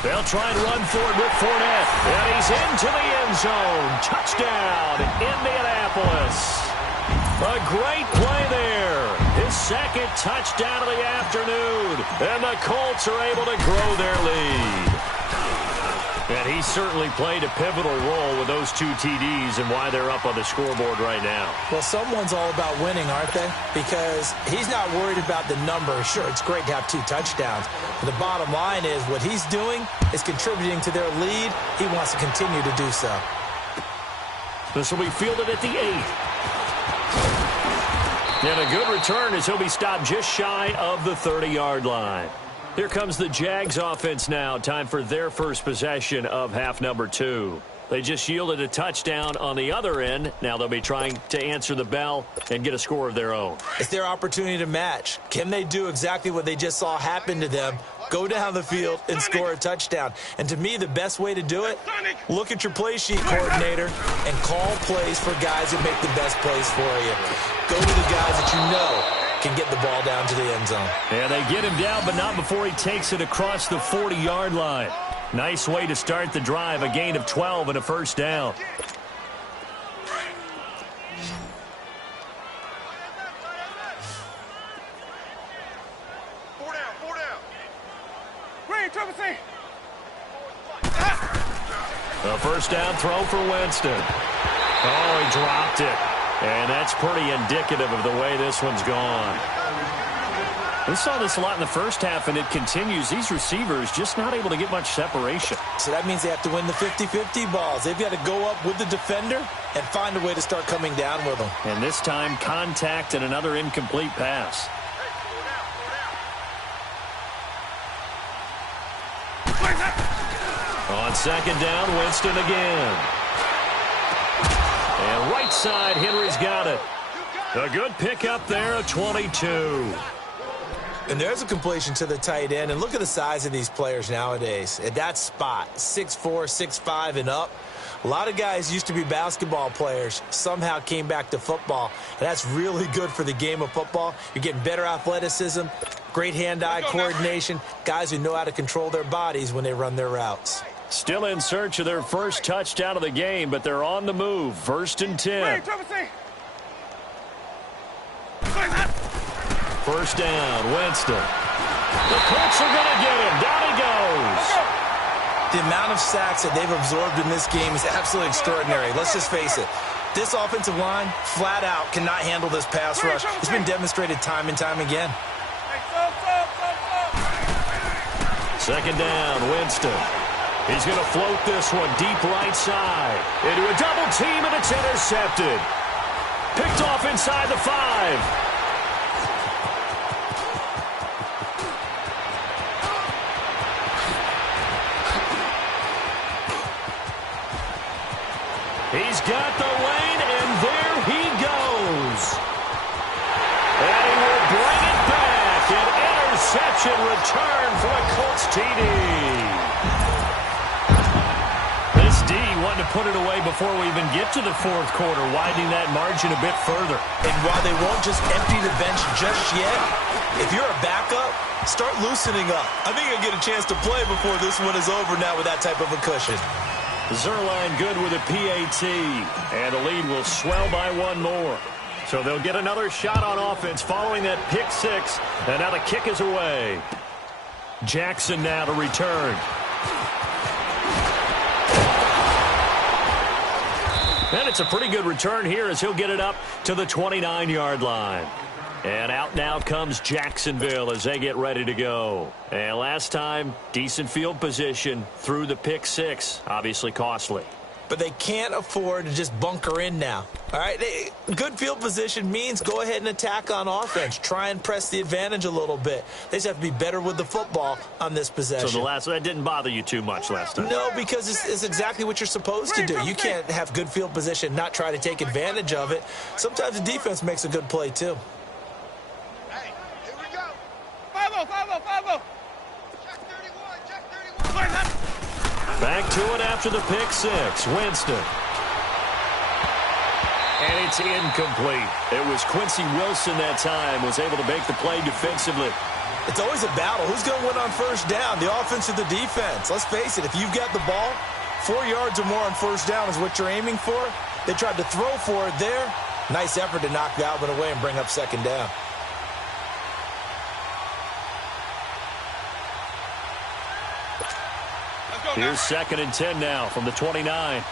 They'll try and run for it with Fournette. And he's into the end zone. Touchdown, Indianapolis. A great play there. His 2nd touchdown of the afternoon. And the Colts are able to grow their lead. And he certainly played a pivotal role with those 2 TDs and why they're up on the scoreboard right now. Well, someone's all about winning, aren't they? Because he's not worried about the number. Sure, it's great to have 2 touchdowns. But the bottom line is what he's doing is contributing to their lead. He wants to continue to do so. This will be fielded at the 8. And a good return as he'll be stopped just shy of the 30-yard line. Here comes the Jags offense now. Time for their first possession of half number 2. They just yielded a touchdown on the other end. Now they'll be trying to answer the bell and get a score of their own. It's their opportunity to match. Can they do exactly what they just saw happen to them? Go down the field and score a touchdown. And to me, the best way to do it, look at your play sheet coordinator and call plays for guys who make the best plays for you. Go to the guys that you know can get the ball down to the end zone. And they get him down, but not before he takes it across the 40-yard line. Nice way to start the drive, a gain of 12 and a 1st down. Four down. Green, triple C. A 1st down throw for Winston. Oh, he dropped it. And that's pretty indicative of the way this one's gone. We saw this a lot in the first half, and it continues. These receivers just not able to get much separation. So that means they have to win the 50-50 balls. They've got to go up with the defender and find a way to start coming down with them. And this time, contact and another incomplete pass. On 2nd down, Winston again. And right side, Henry's got it. A good pickup there, a 22. And there's a completion to the tight end. And look at the size of these players nowadays. At that spot, 6'4", 6'5", and up. A lot of guys used to be basketball players, somehow came back to football. And that's really good for the game of football. You're getting better athleticism, great hand-eye coordination, guys who know how to control their bodies when they run their routes. Still in search of their first touchdown of the game, but they're on the move. 1st and 10. 1st down, Winston. The Colts are going to get him. Down he goes. The amount of sacks that they've absorbed in this game is absolutely extraordinary. Let's just face it. This offensive line, flat out, cannot handle this pass rush. It's been demonstrated time and time again. 2nd down, Winston. He's going to float this one deep right side. Into a double team, and it's intercepted. Picked off inside the 5. He's got the lane, and there he goes. And he will bring it back. An interception return for a Colts TD. This D wanted to put it away before we even get to the 4th quarter, widening that margin a bit further. And while they won't just empty the bench just yet, if you're a backup, start loosening up. I think you'll get a chance to play before this one is over now with that type of a cushion. Zerline good with a PAT, and the lead will swell by 1 more. So they'll get another shot on offense following that pick 6, and now the kick is away. Jackson now to return. And it's a pretty good return here as he'll get it up to the 29-yard line. And out now comes Jacksonville as they get ready to go. And last time, decent field position through the pick 6. Obviously costly. But they can't afford to just bunker in now. All right, good field position means go ahead and attack on offense. Try and press the advantage a little bit. They just have to be better with the football on this possession. So that didn't bother you too much last time? No, because it's exactly what you're supposed to do. You can't have good field position, not try to take advantage of it. Sometimes the defense makes a good play too. Hey, here we go. 5-0, 5-0, 5-0. Check 31, check 31. Back to it after the pick six. Winston. And it's incomplete. It was Quincy Wilson that time was able to make the play defensively. It's always a battle. Who's going to win on first down, the offense or the defense? Let's face it, if you've got the ball, 4 yards or more on first down is what you're aiming for. They tried to throw for it there. Nice effort to knock Galvin away and bring up second down. Here's 2nd and 10 now from the 29.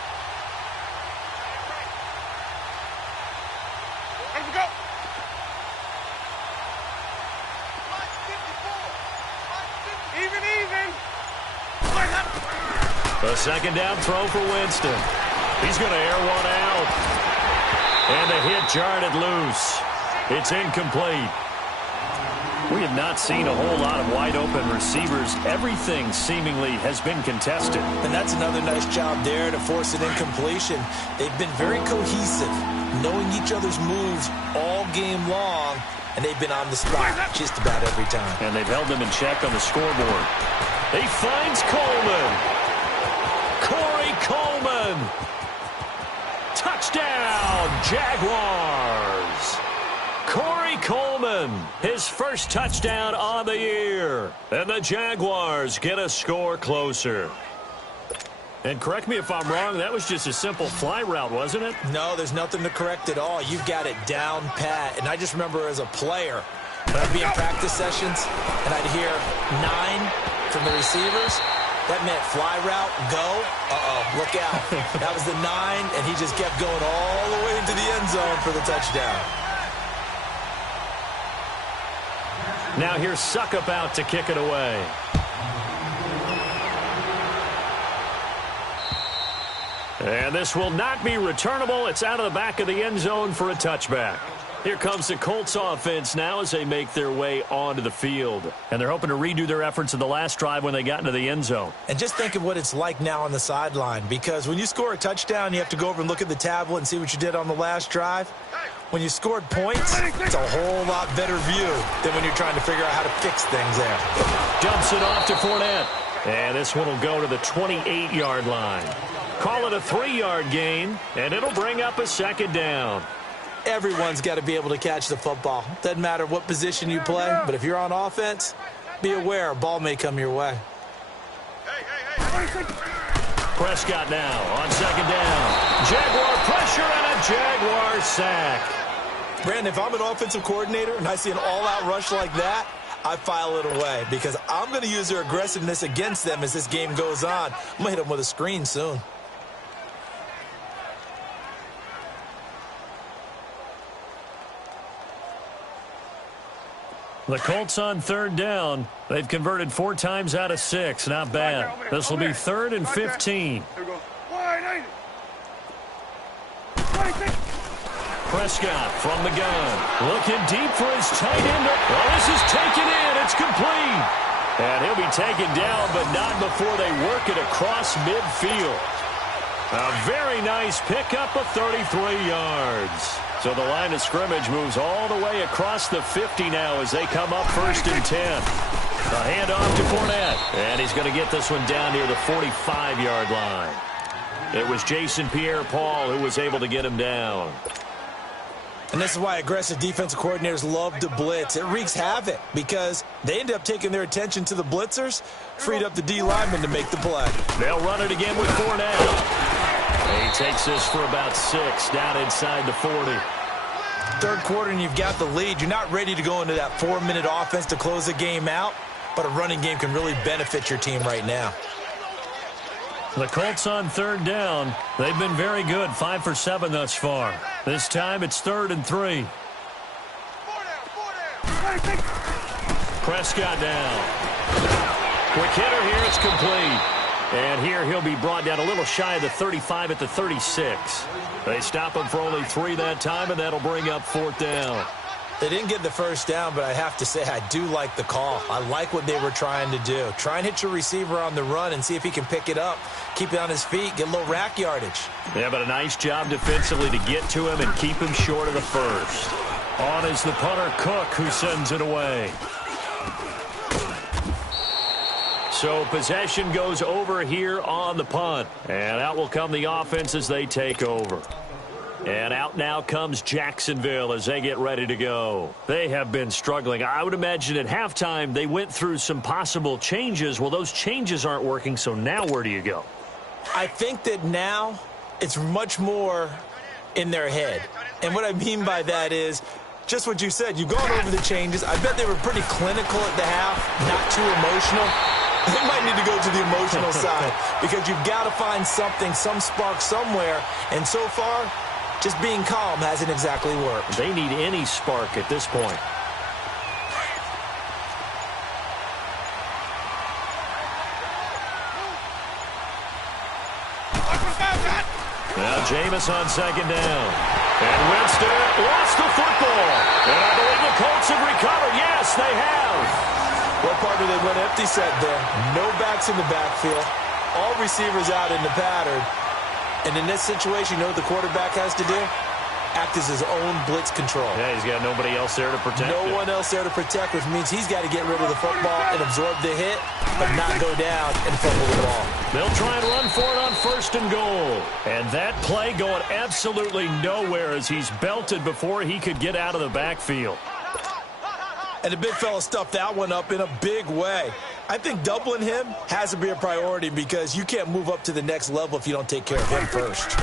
A second down throw for Winston. He's going to air one out. And the hit jarred it loose. It's incomplete. We have not seen a whole lot of wide open receivers. Everything seemingly has been contested. And that's another nice job there to force an incompletion. They've been very cohesive, knowing each other's moves all game long, and they've been on the spot just about every time. And they've held them in check on the scoreboard. He finds Coleman. Corey Coleman. Touchdown, Jaguars. Corey Coleman, his first touchdown on the year. And the Jaguars get a score closer. And correct me if I'm wrong, that was just a simple fly route, wasn't it? No, there's nothing to correct at all. You've got it down pat. And I just remember as a player, when I'd be in practice sessions, and I'd hear 9 from the receivers. That meant fly route, go, look out. That was the 9, and he just kept going all the way into the end zone for the touchdown. Now here's Suckup out to kick it away. And this will not be returnable. It's out of the back of the end zone for a touchback. Here comes the Colts offense now as they make their way onto the field. And they're hoping to redo their efforts in the last drive when they got into the end zone. And just think of what it's like now on the sideline, because when you score a touchdown, you have to go over and look at the tablet and see what you did on the last drive. When you scored points, it's a whole lot better view than when you're trying to figure out how to fix things there. Dumps it off to Fournette. And this one will go to the 28-yard line. Call it a 3-yard gain, and it'll bring up a second down. Everyone's got to be able to catch the football. Doesn't matter what position you play, but if you're on offense, be aware a ball may come your way. Prescott now on second down. Jaguar pressure and a Jaguar sack. Brandon, if I'm an offensive coordinator and I see an all-out rush like that, I file it away because I'm going to use their aggressiveness against them as this game goes on. I'm going to hit them with a screen soon. The Colts on third down. They've converted 4 times out of 6. Not bad. This will be 3rd and 15. Prescott from the gun. Looking deep for his tight end. Well, this is taken in. It's complete. And he'll be taken down, but not before they work it across midfield. A very nice pickup of 33 yards. So the line of scrimmage moves all the way across the 50 now as they come up 1st and 10. A handoff to Fournette. And he's going to get this one down near the 45-yard line. It was Jason Pierre-Paul who was able to get him down. And this is why aggressive defensive coordinators love to blitz. It wreaks havoc because they end up taking their attention to the blitzers, freed up the D lineman to make the play. They'll run it again with Fournette. He takes this for about 6 down inside the 40. Third quarter and you've got the lead. You're not ready to go into that 4-minute offense to close the game out, but a running game can really benefit your team right now. The Colts on third down. They've been very good, 5 for 7 thus far. This time it's 3rd and 3. Prescott down. Quick hitter here, it's complete. And here he'll be brought down a little shy of the 35 at the 36. They stop him for only 3 that time, and that'll bring up 4th down. They didn't get the first down, but I have to say I do like the call. I like what they were trying to do. Try and hit your receiver on the run and see if he can pick it up, keep it on his feet, get a little rack yardage. Yeah, but a nice job defensively to get to him and keep him short of the first. On is the punter, Cook, who sends it away. So possession goes over here on the punt. And out will come the offense as they take over. And out now comes Jacksonville as they get ready to go. They have been struggling. I would imagine at halftime they went through some possible changes. Well, those changes aren't working, so now where do you go? I think that now it's much more in their head. And what I mean by that is just what you said. You've gone over the changes. I bet they were pretty clinical at the half, not too emotional. They might need to go to the emotional side because you've got to find something, some spark somewhere. And so far, just being calm hasn't exactly worked. They need any spark at this point. Now Jameis on second down. And Winston lost the football. And I believe the Colts have recovered. Yes, they have. Well, partner, they went empty set there. No backs in the backfield. All receivers out in the pattern. And in this situation, you know what the quarterback has to do? Act as his own blitz control. Yeah, he's got nobody else there to protect him. No one else there to protect, which means he's got to get rid of the football and absorb the hit, but not go down and fumble the ball. They'll try and run for it on first and goal. And that play going absolutely nowhere as he's belted before he could get out of the backfield. And the big fella stuffed that one up in a big way. I think doubling him has to be a priority because you can't move up to the next level if you don't take care of him first.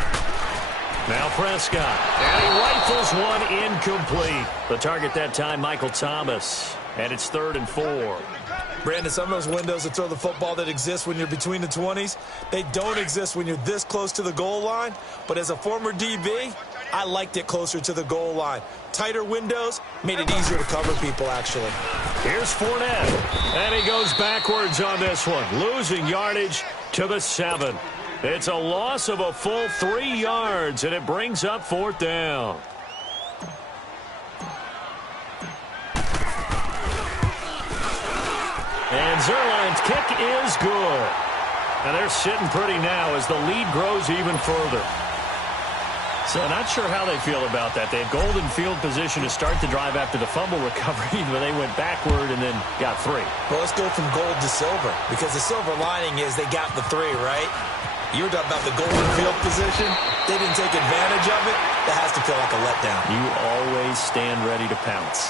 Now Prescott, and he rifles one incomplete. The target that time, Michael Thomas. And it's 3rd and 4. Brandon, some of those windows to throw the football that exist when you're between the 20s, they don't exist when you're this close to the goal line. But as a former DB, I liked it closer to the goal line. Tighter windows made it easier to cover people, actually. Here's Fournette, and he goes backwards on this one, losing yardage to the 7. It's a loss of a full 3 yards, and it brings up 4th down. And Zerline's kick is good. And they're sitting pretty now as the lead grows even further. So not sure how they feel about that. They had golden field position to start the drive after the fumble recovery, but they went backward and then got 3. Well, let's go from gold to silver, because the silver lining is they got the 3, right? You were talking about the golden field position. They didn't take advantage of it. That has to feel like a letdown. You always stand ready to pounce.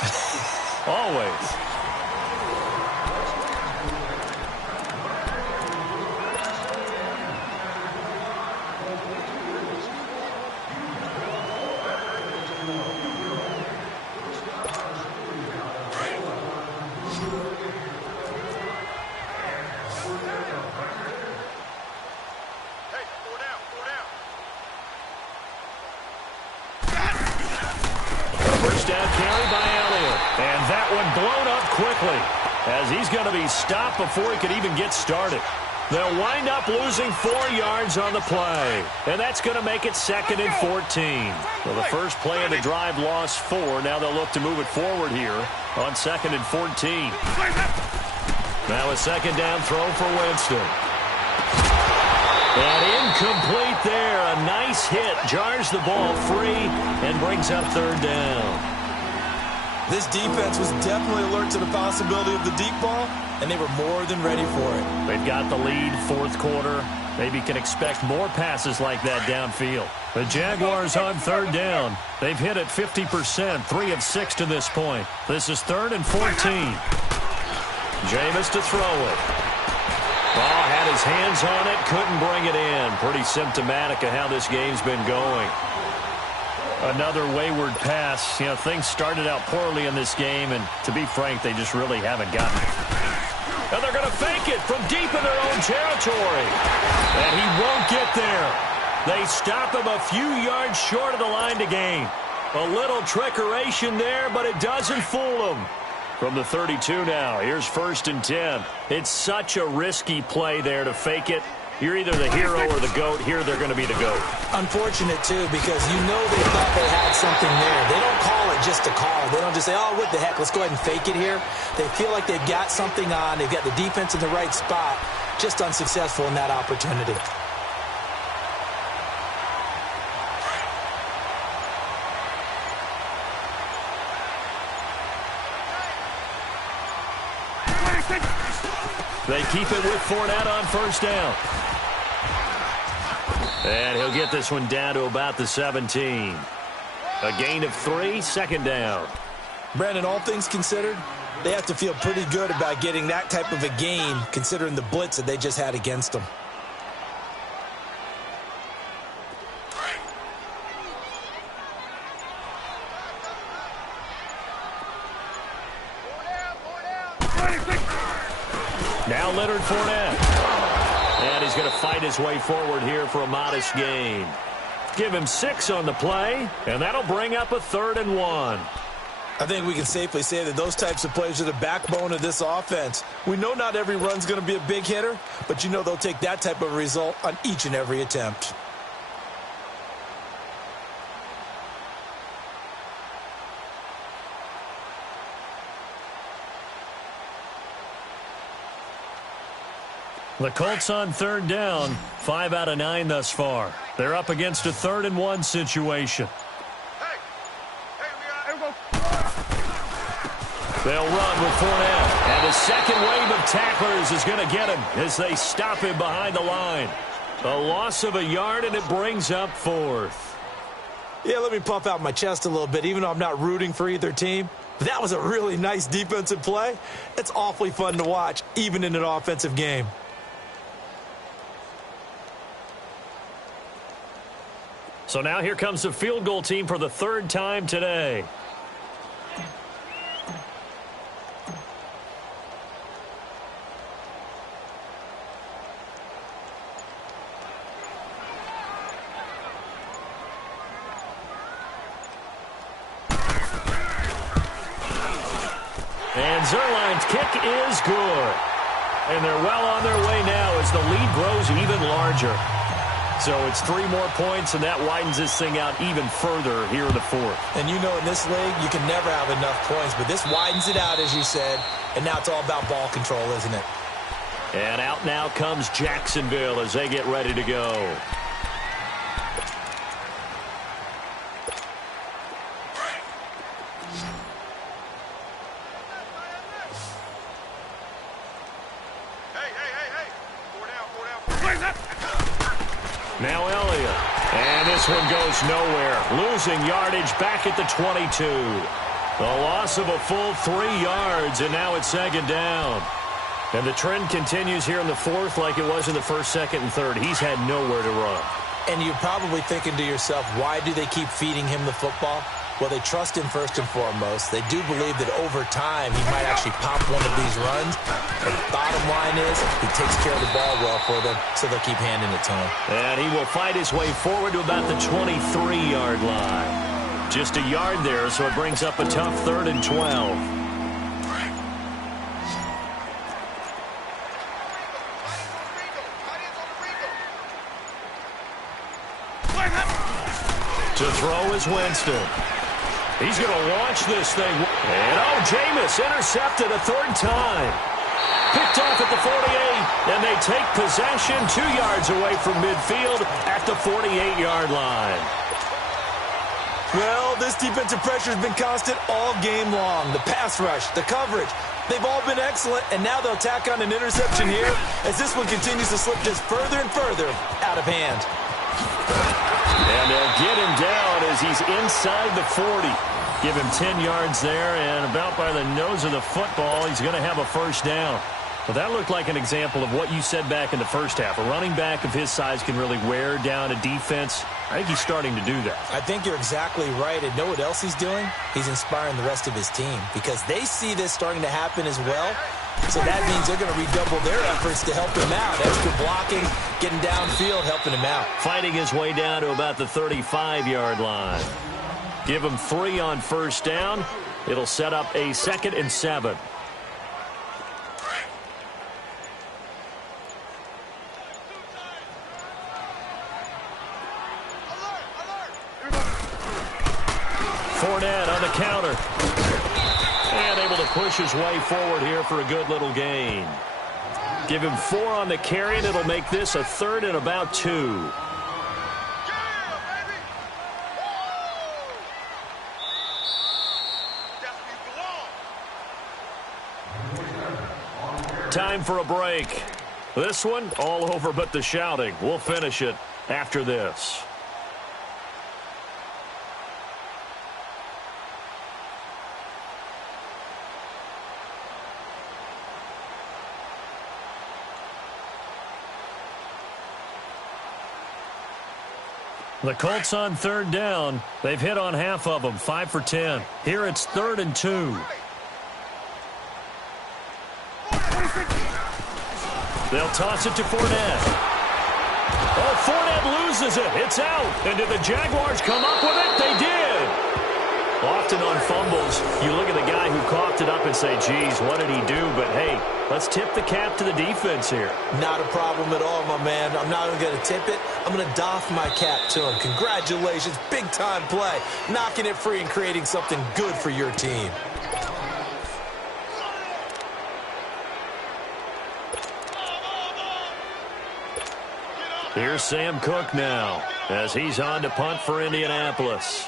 Always. As he's going to be stopped before he could even get started. They'll wind up losing 4 yards on the play. And that's going to make it 2nd and 14. Well, the first play of the drive lost 4. Now they'll look to move it forward here on 2nd and 14. Now a 2nd down throw for Winston. And incomplete there. A nice hit. Jars the ball free and brings up 3rd down. This defense was definitely alert to the possibility of the deep ball, and they were more than ready for it. They've got the lead, 4th quarter. Maybe can expect more passes like that downfield. The Jaguars on 3rd down. They've hit it 50%, 3 of 6 to this point. This is 3rd and 14. Jameis to throw it. Oh, had his hands on it, couldn't bring it in. Pretty symptomatic of how this game's been going. Another wayward pass. You know, things started out poorly in this game, and to be frank, they just really haven't gotten it. And they're going to fake it from deep in their own territory. And he won't get there. They stop him a few yards short of the line to gain. A little trickeration there, but it doesn't fool him. From the 32 now, here's 1st and 10. It's such a risky play there to fake it. You're either the hero or the GOAT. Here they're going to be the GOAT. Unfortunate, too, because you know they thought they had something there. They don't call it just to call. They don't just say, oh, what the heck, let's go ahead and fake it here. They feel like they've got something on. They've got the defense in the right spot. Just unsuccessful in that opportunity. They keep it with Fournette on first down. And he'll get this one down to about the 17. A gain of 3, second down. Brandon, all things considered, they have to feel pretty good about getting that type of a gain, considering the blitz that they just had against them. Now Leonard Fournette. And he's going to fight his way forward here for a modest gain. Give him 6 on the play, and that'll bring up a 3rd and 1. I think we can safely say that those types of plays are the backbone of this offense. We know not every run's going to be a big hitter, but you know they'll take that type of result on each and every attempt. The Colts on 3rd down, 5 out of 9 thus far. They're up against a 3rd and 1 situation. They'll run with Fournette. And the second wave of tacklers is going to get him as they stop him behind the line. A loss of a yard, and it brings up 4th. Yeah, let me puff out my chest a little bit, even though I'm not rooting for either team. But that was a really nice defensive play. It's awfully fun to watch, even in an offensive game. So now here comes the field goal team for the 3rd time today. And Zerline's kick is good. And they're well on their way now as the lead grows even larger. So it's 3 more points, and that widens this thing out even further here in the 4th. And you know in this league, you can never have enough points, but this widens it out, as you said, and now it's all about ball control, isn't it? And out now comes Jacksonville as they get ready to go. Now Elliott. And this one goes nowhere. Losing yardage back at the 22. The loss of a full 3 yards, and now it's 2nd down. And the trend continues here in the 4th like it was in the 1st, 2nd, and 3rd. He's had nowhere to run. And you're probably thinking to yourself, why do they keep feeding him the football? Well, they trust him first and foremost. They do believe that over time he might actually pop one of these runs. But the bottom line is he takes care of the ball well for them, so they'll keep handing it to him. And he will fight his way forward to about the 23-yard line. Just a yard there, so it brings up a tough 3rd and 12. To throw is Winston. He's going to launch this thing. And, Jameis intercepted a 3rd time. Picked off at the 48, and they take possession 2 yards away from midfield at the 48-yard line. Well, this defensive pressure has been constant all game long. The pass rush, the coverage, they've all been excellent, and now they'll tack on an interception here as this one continues to slip just further and further out of hand. And they'll get him down as he's inside the 40. Give him 10 yards there, and about by the nose of the football, he's going to have a 1st down. Well, that looked like an example of what you said back in the 1st half. A running back of his size can really wear down a defense. I think he's starting to do that. I think you're exactly right. And know what else he's doing? He's inspiring the rest of his team because they see this starting to happen as well. So that means they're going to redouble their efforts to help him out. Extra blocking, getting downfield, helping him out. Fighting his way down to about the 35-yard line. Give him 3 on 1st down. It'll set up a 2nd and 7. Fournette on the counter. And able to push his way forward here for a good little gain. Give him 4 on the carry, and it'll make this a 3rd and about 2. Time for a break. This one, all over but the shouting. We'll finish it after this. The Colts on third down. They've hit on half of them, 5 for 10. Here it's 3rd and 2. They'll toss it to Fournette. Oh, Fournette loses it. It's out. And did the Jaguars come up with it? They did. Often on fumbles, you look at the guy who coughed it up and say, geez, what did he do? But, hey, let's tip the cap to the defense here. Not a problem at all, my man. I'm not even going to tip it. I'm going to doff my cap to him. Congratulations. Big-time play. Knocking it free and creating something good for your team. Here's Sam Cook now as he's on to punt for Indianapolis.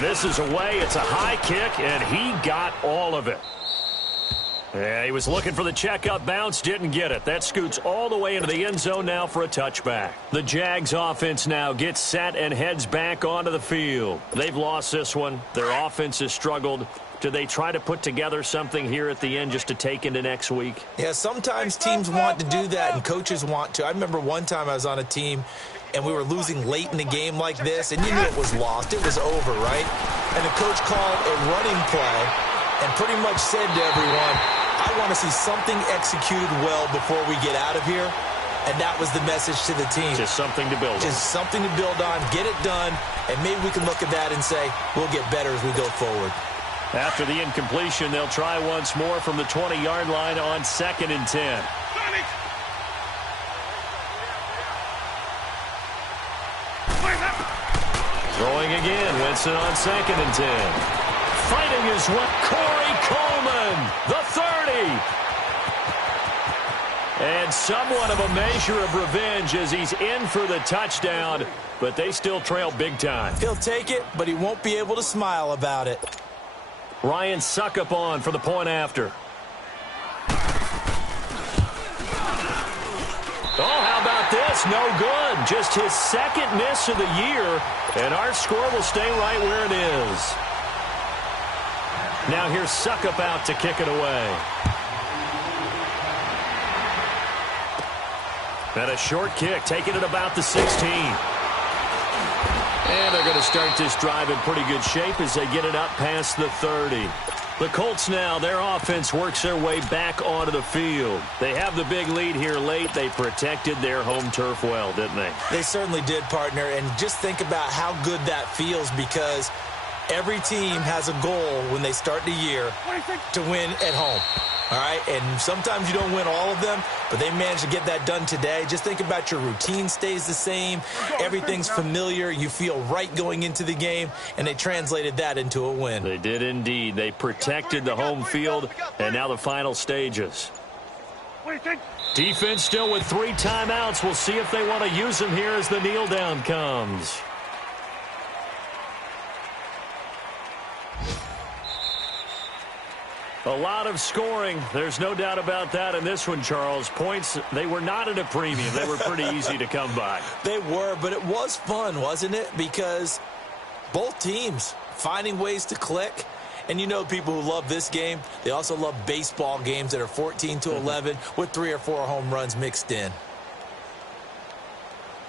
This is away. It's a high kick, and he got all of it. Yeah, he was looking for the checkup bounce, didn't get it. That scoots all the way into the end zone now for a touchback. The Jags offense now gets set and heads back onto the field. They've lost this one. Their offense has struggled. Do they try to put together something here at the end just to take into next week? Yeah, sometimes teams want to do that, and coaches want to. I remember one time I was on a team, and we were losing late in the game like this, and you knew it was lost. It was over, right? And the coach called a running play and pretty much said to everyone, I want to see something executed well before we get out of here. And that was the message to the team. Just something to build on. Just something to build on, get it done, and maybe we can look at that and say, we'll get better as we go forward. After the incompletion, they'll try once more from the 20-yard line on 2nd and 10. Throwing again, Winston on 2nd and 10. Fighting his way, Corey Coleman, the 30. And somewhat of a measure of revenge as he's in for the touchdown, but they still trail big time. He'll take it, but he won't be able to smile about it. Ryan Suckup on for the point after. Oh, how about this? No good. Just his second miss of the year, and our score will stay right where it is. Now here's Suckup out to kick it away. And a short kick, taking it about the 16. And they're going to start this drive in pretty good shape as they get it up past the 30. The Colts now, their offense works their way back onto the field. They have the big lead here late. They protected their home turf well, didn't they? They certainly did, partner. And just think about how good that feels, because every team has a goal when they start the year to win at home. All right, and sometimes you don't win all of them, but they managed to get that done today. Just think about your routine stays the same. Everything's familiar. You feel right going into the game, and they translated that into a win. They did indeed. They protected the home field, and now the final stages. Defense still with 3 timeouts. We'll see if they want to use them here as the kneel down comes. A lot of scoring. There's no doubt about that in this one, Charles. Points, they were not at a premium. They were pretty easy to come by. They were, but it was fun, wasn't it? Because both teams finding ways to click. And you know people who love this game, they also love baseball games that are 14-11 with 3 or 4 home runs mixed in.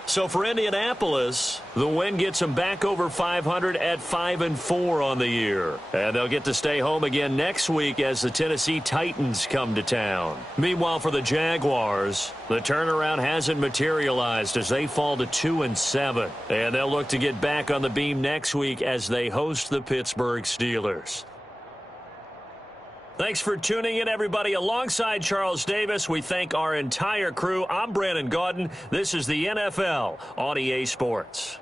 So for Indianapolis, the win gets them back over 500 at 5-4 on the year. And they'll get to stay home again next week as the Tennessee Titans come to town. Meanwhile, for the Jaguars, the turnaround hasn't materialized as they fall to 2-7. And they'll look to get back on the beam next week as they host the Pittsburgh Steelers. Thanks for tuning in, everybody. Alongside Charles Davis, we thank our entire crew. I'm Brandon Gaudin. This is the NFL on EA Sports.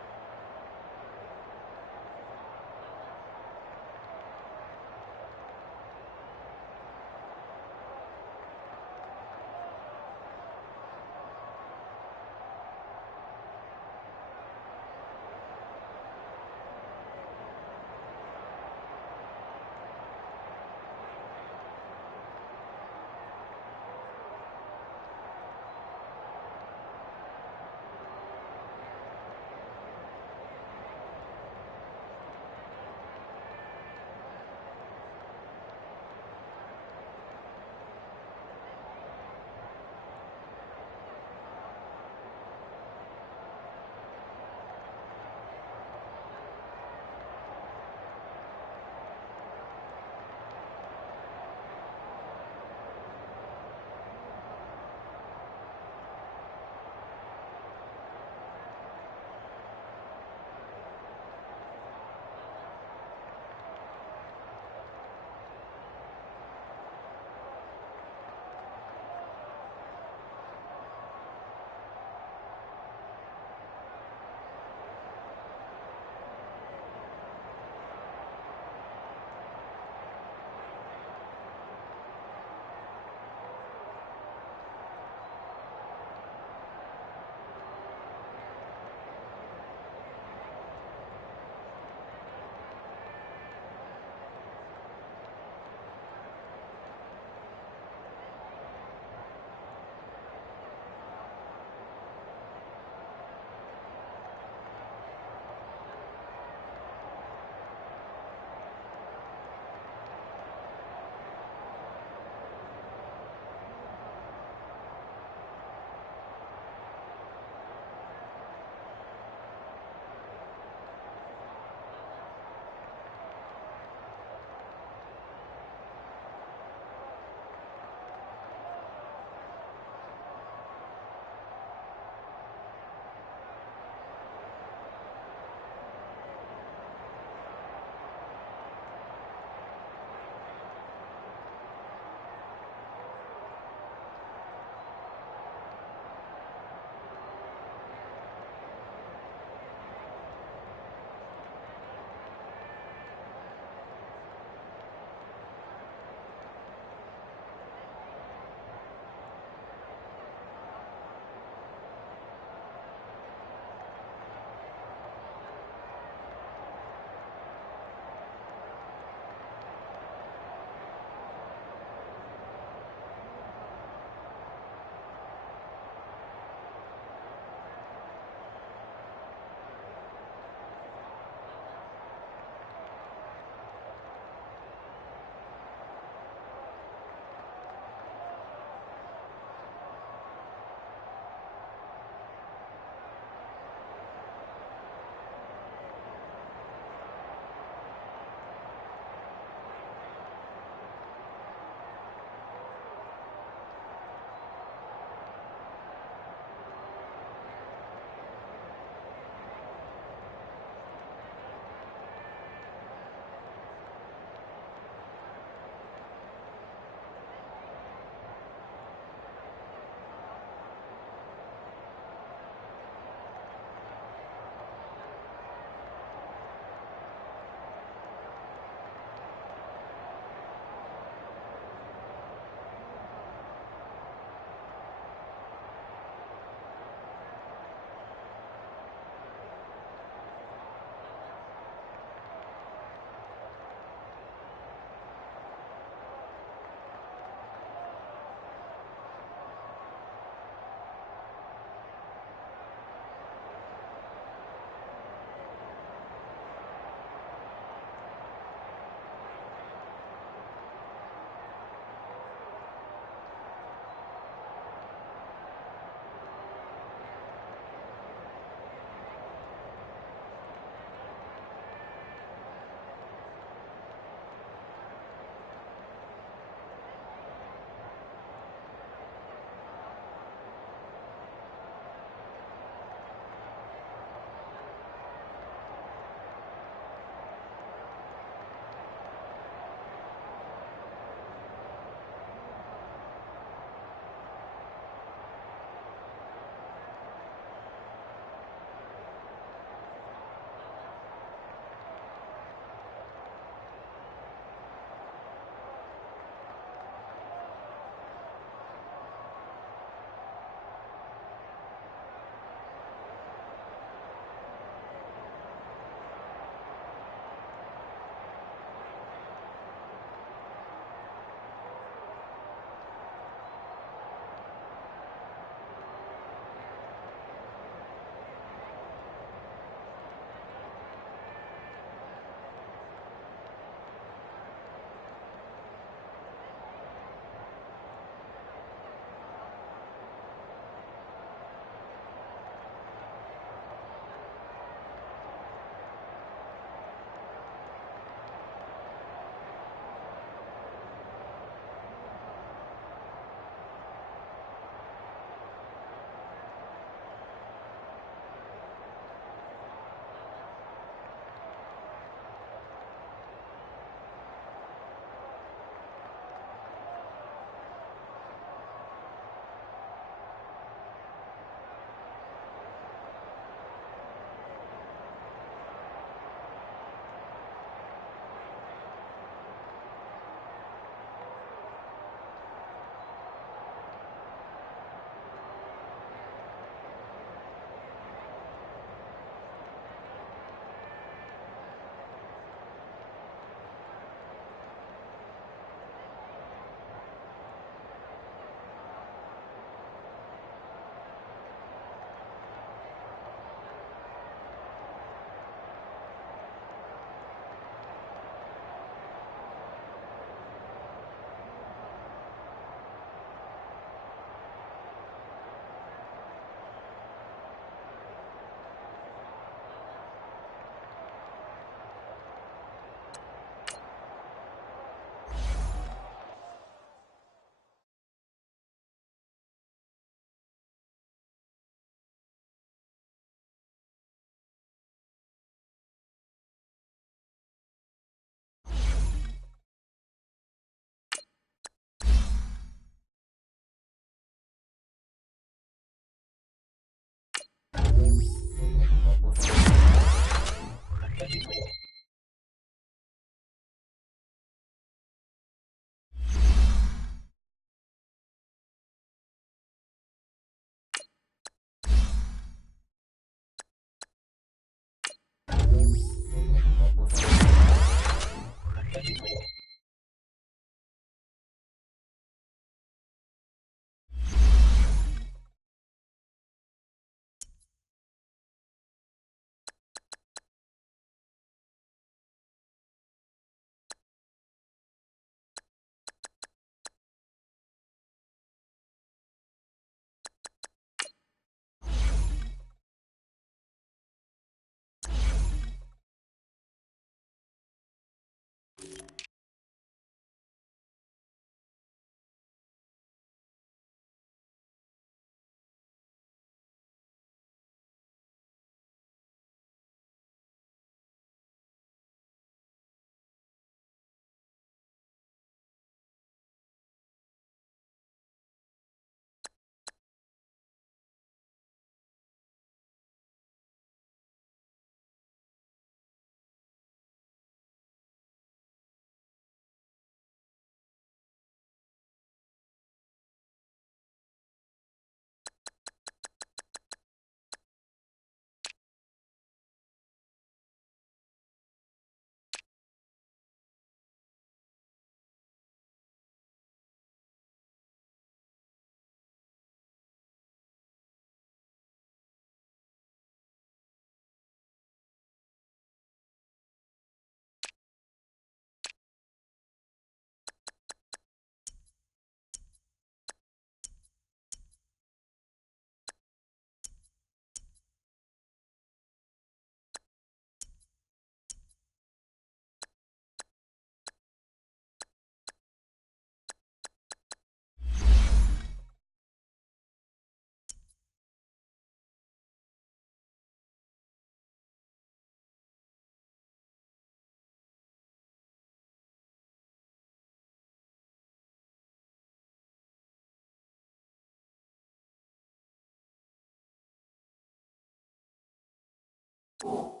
you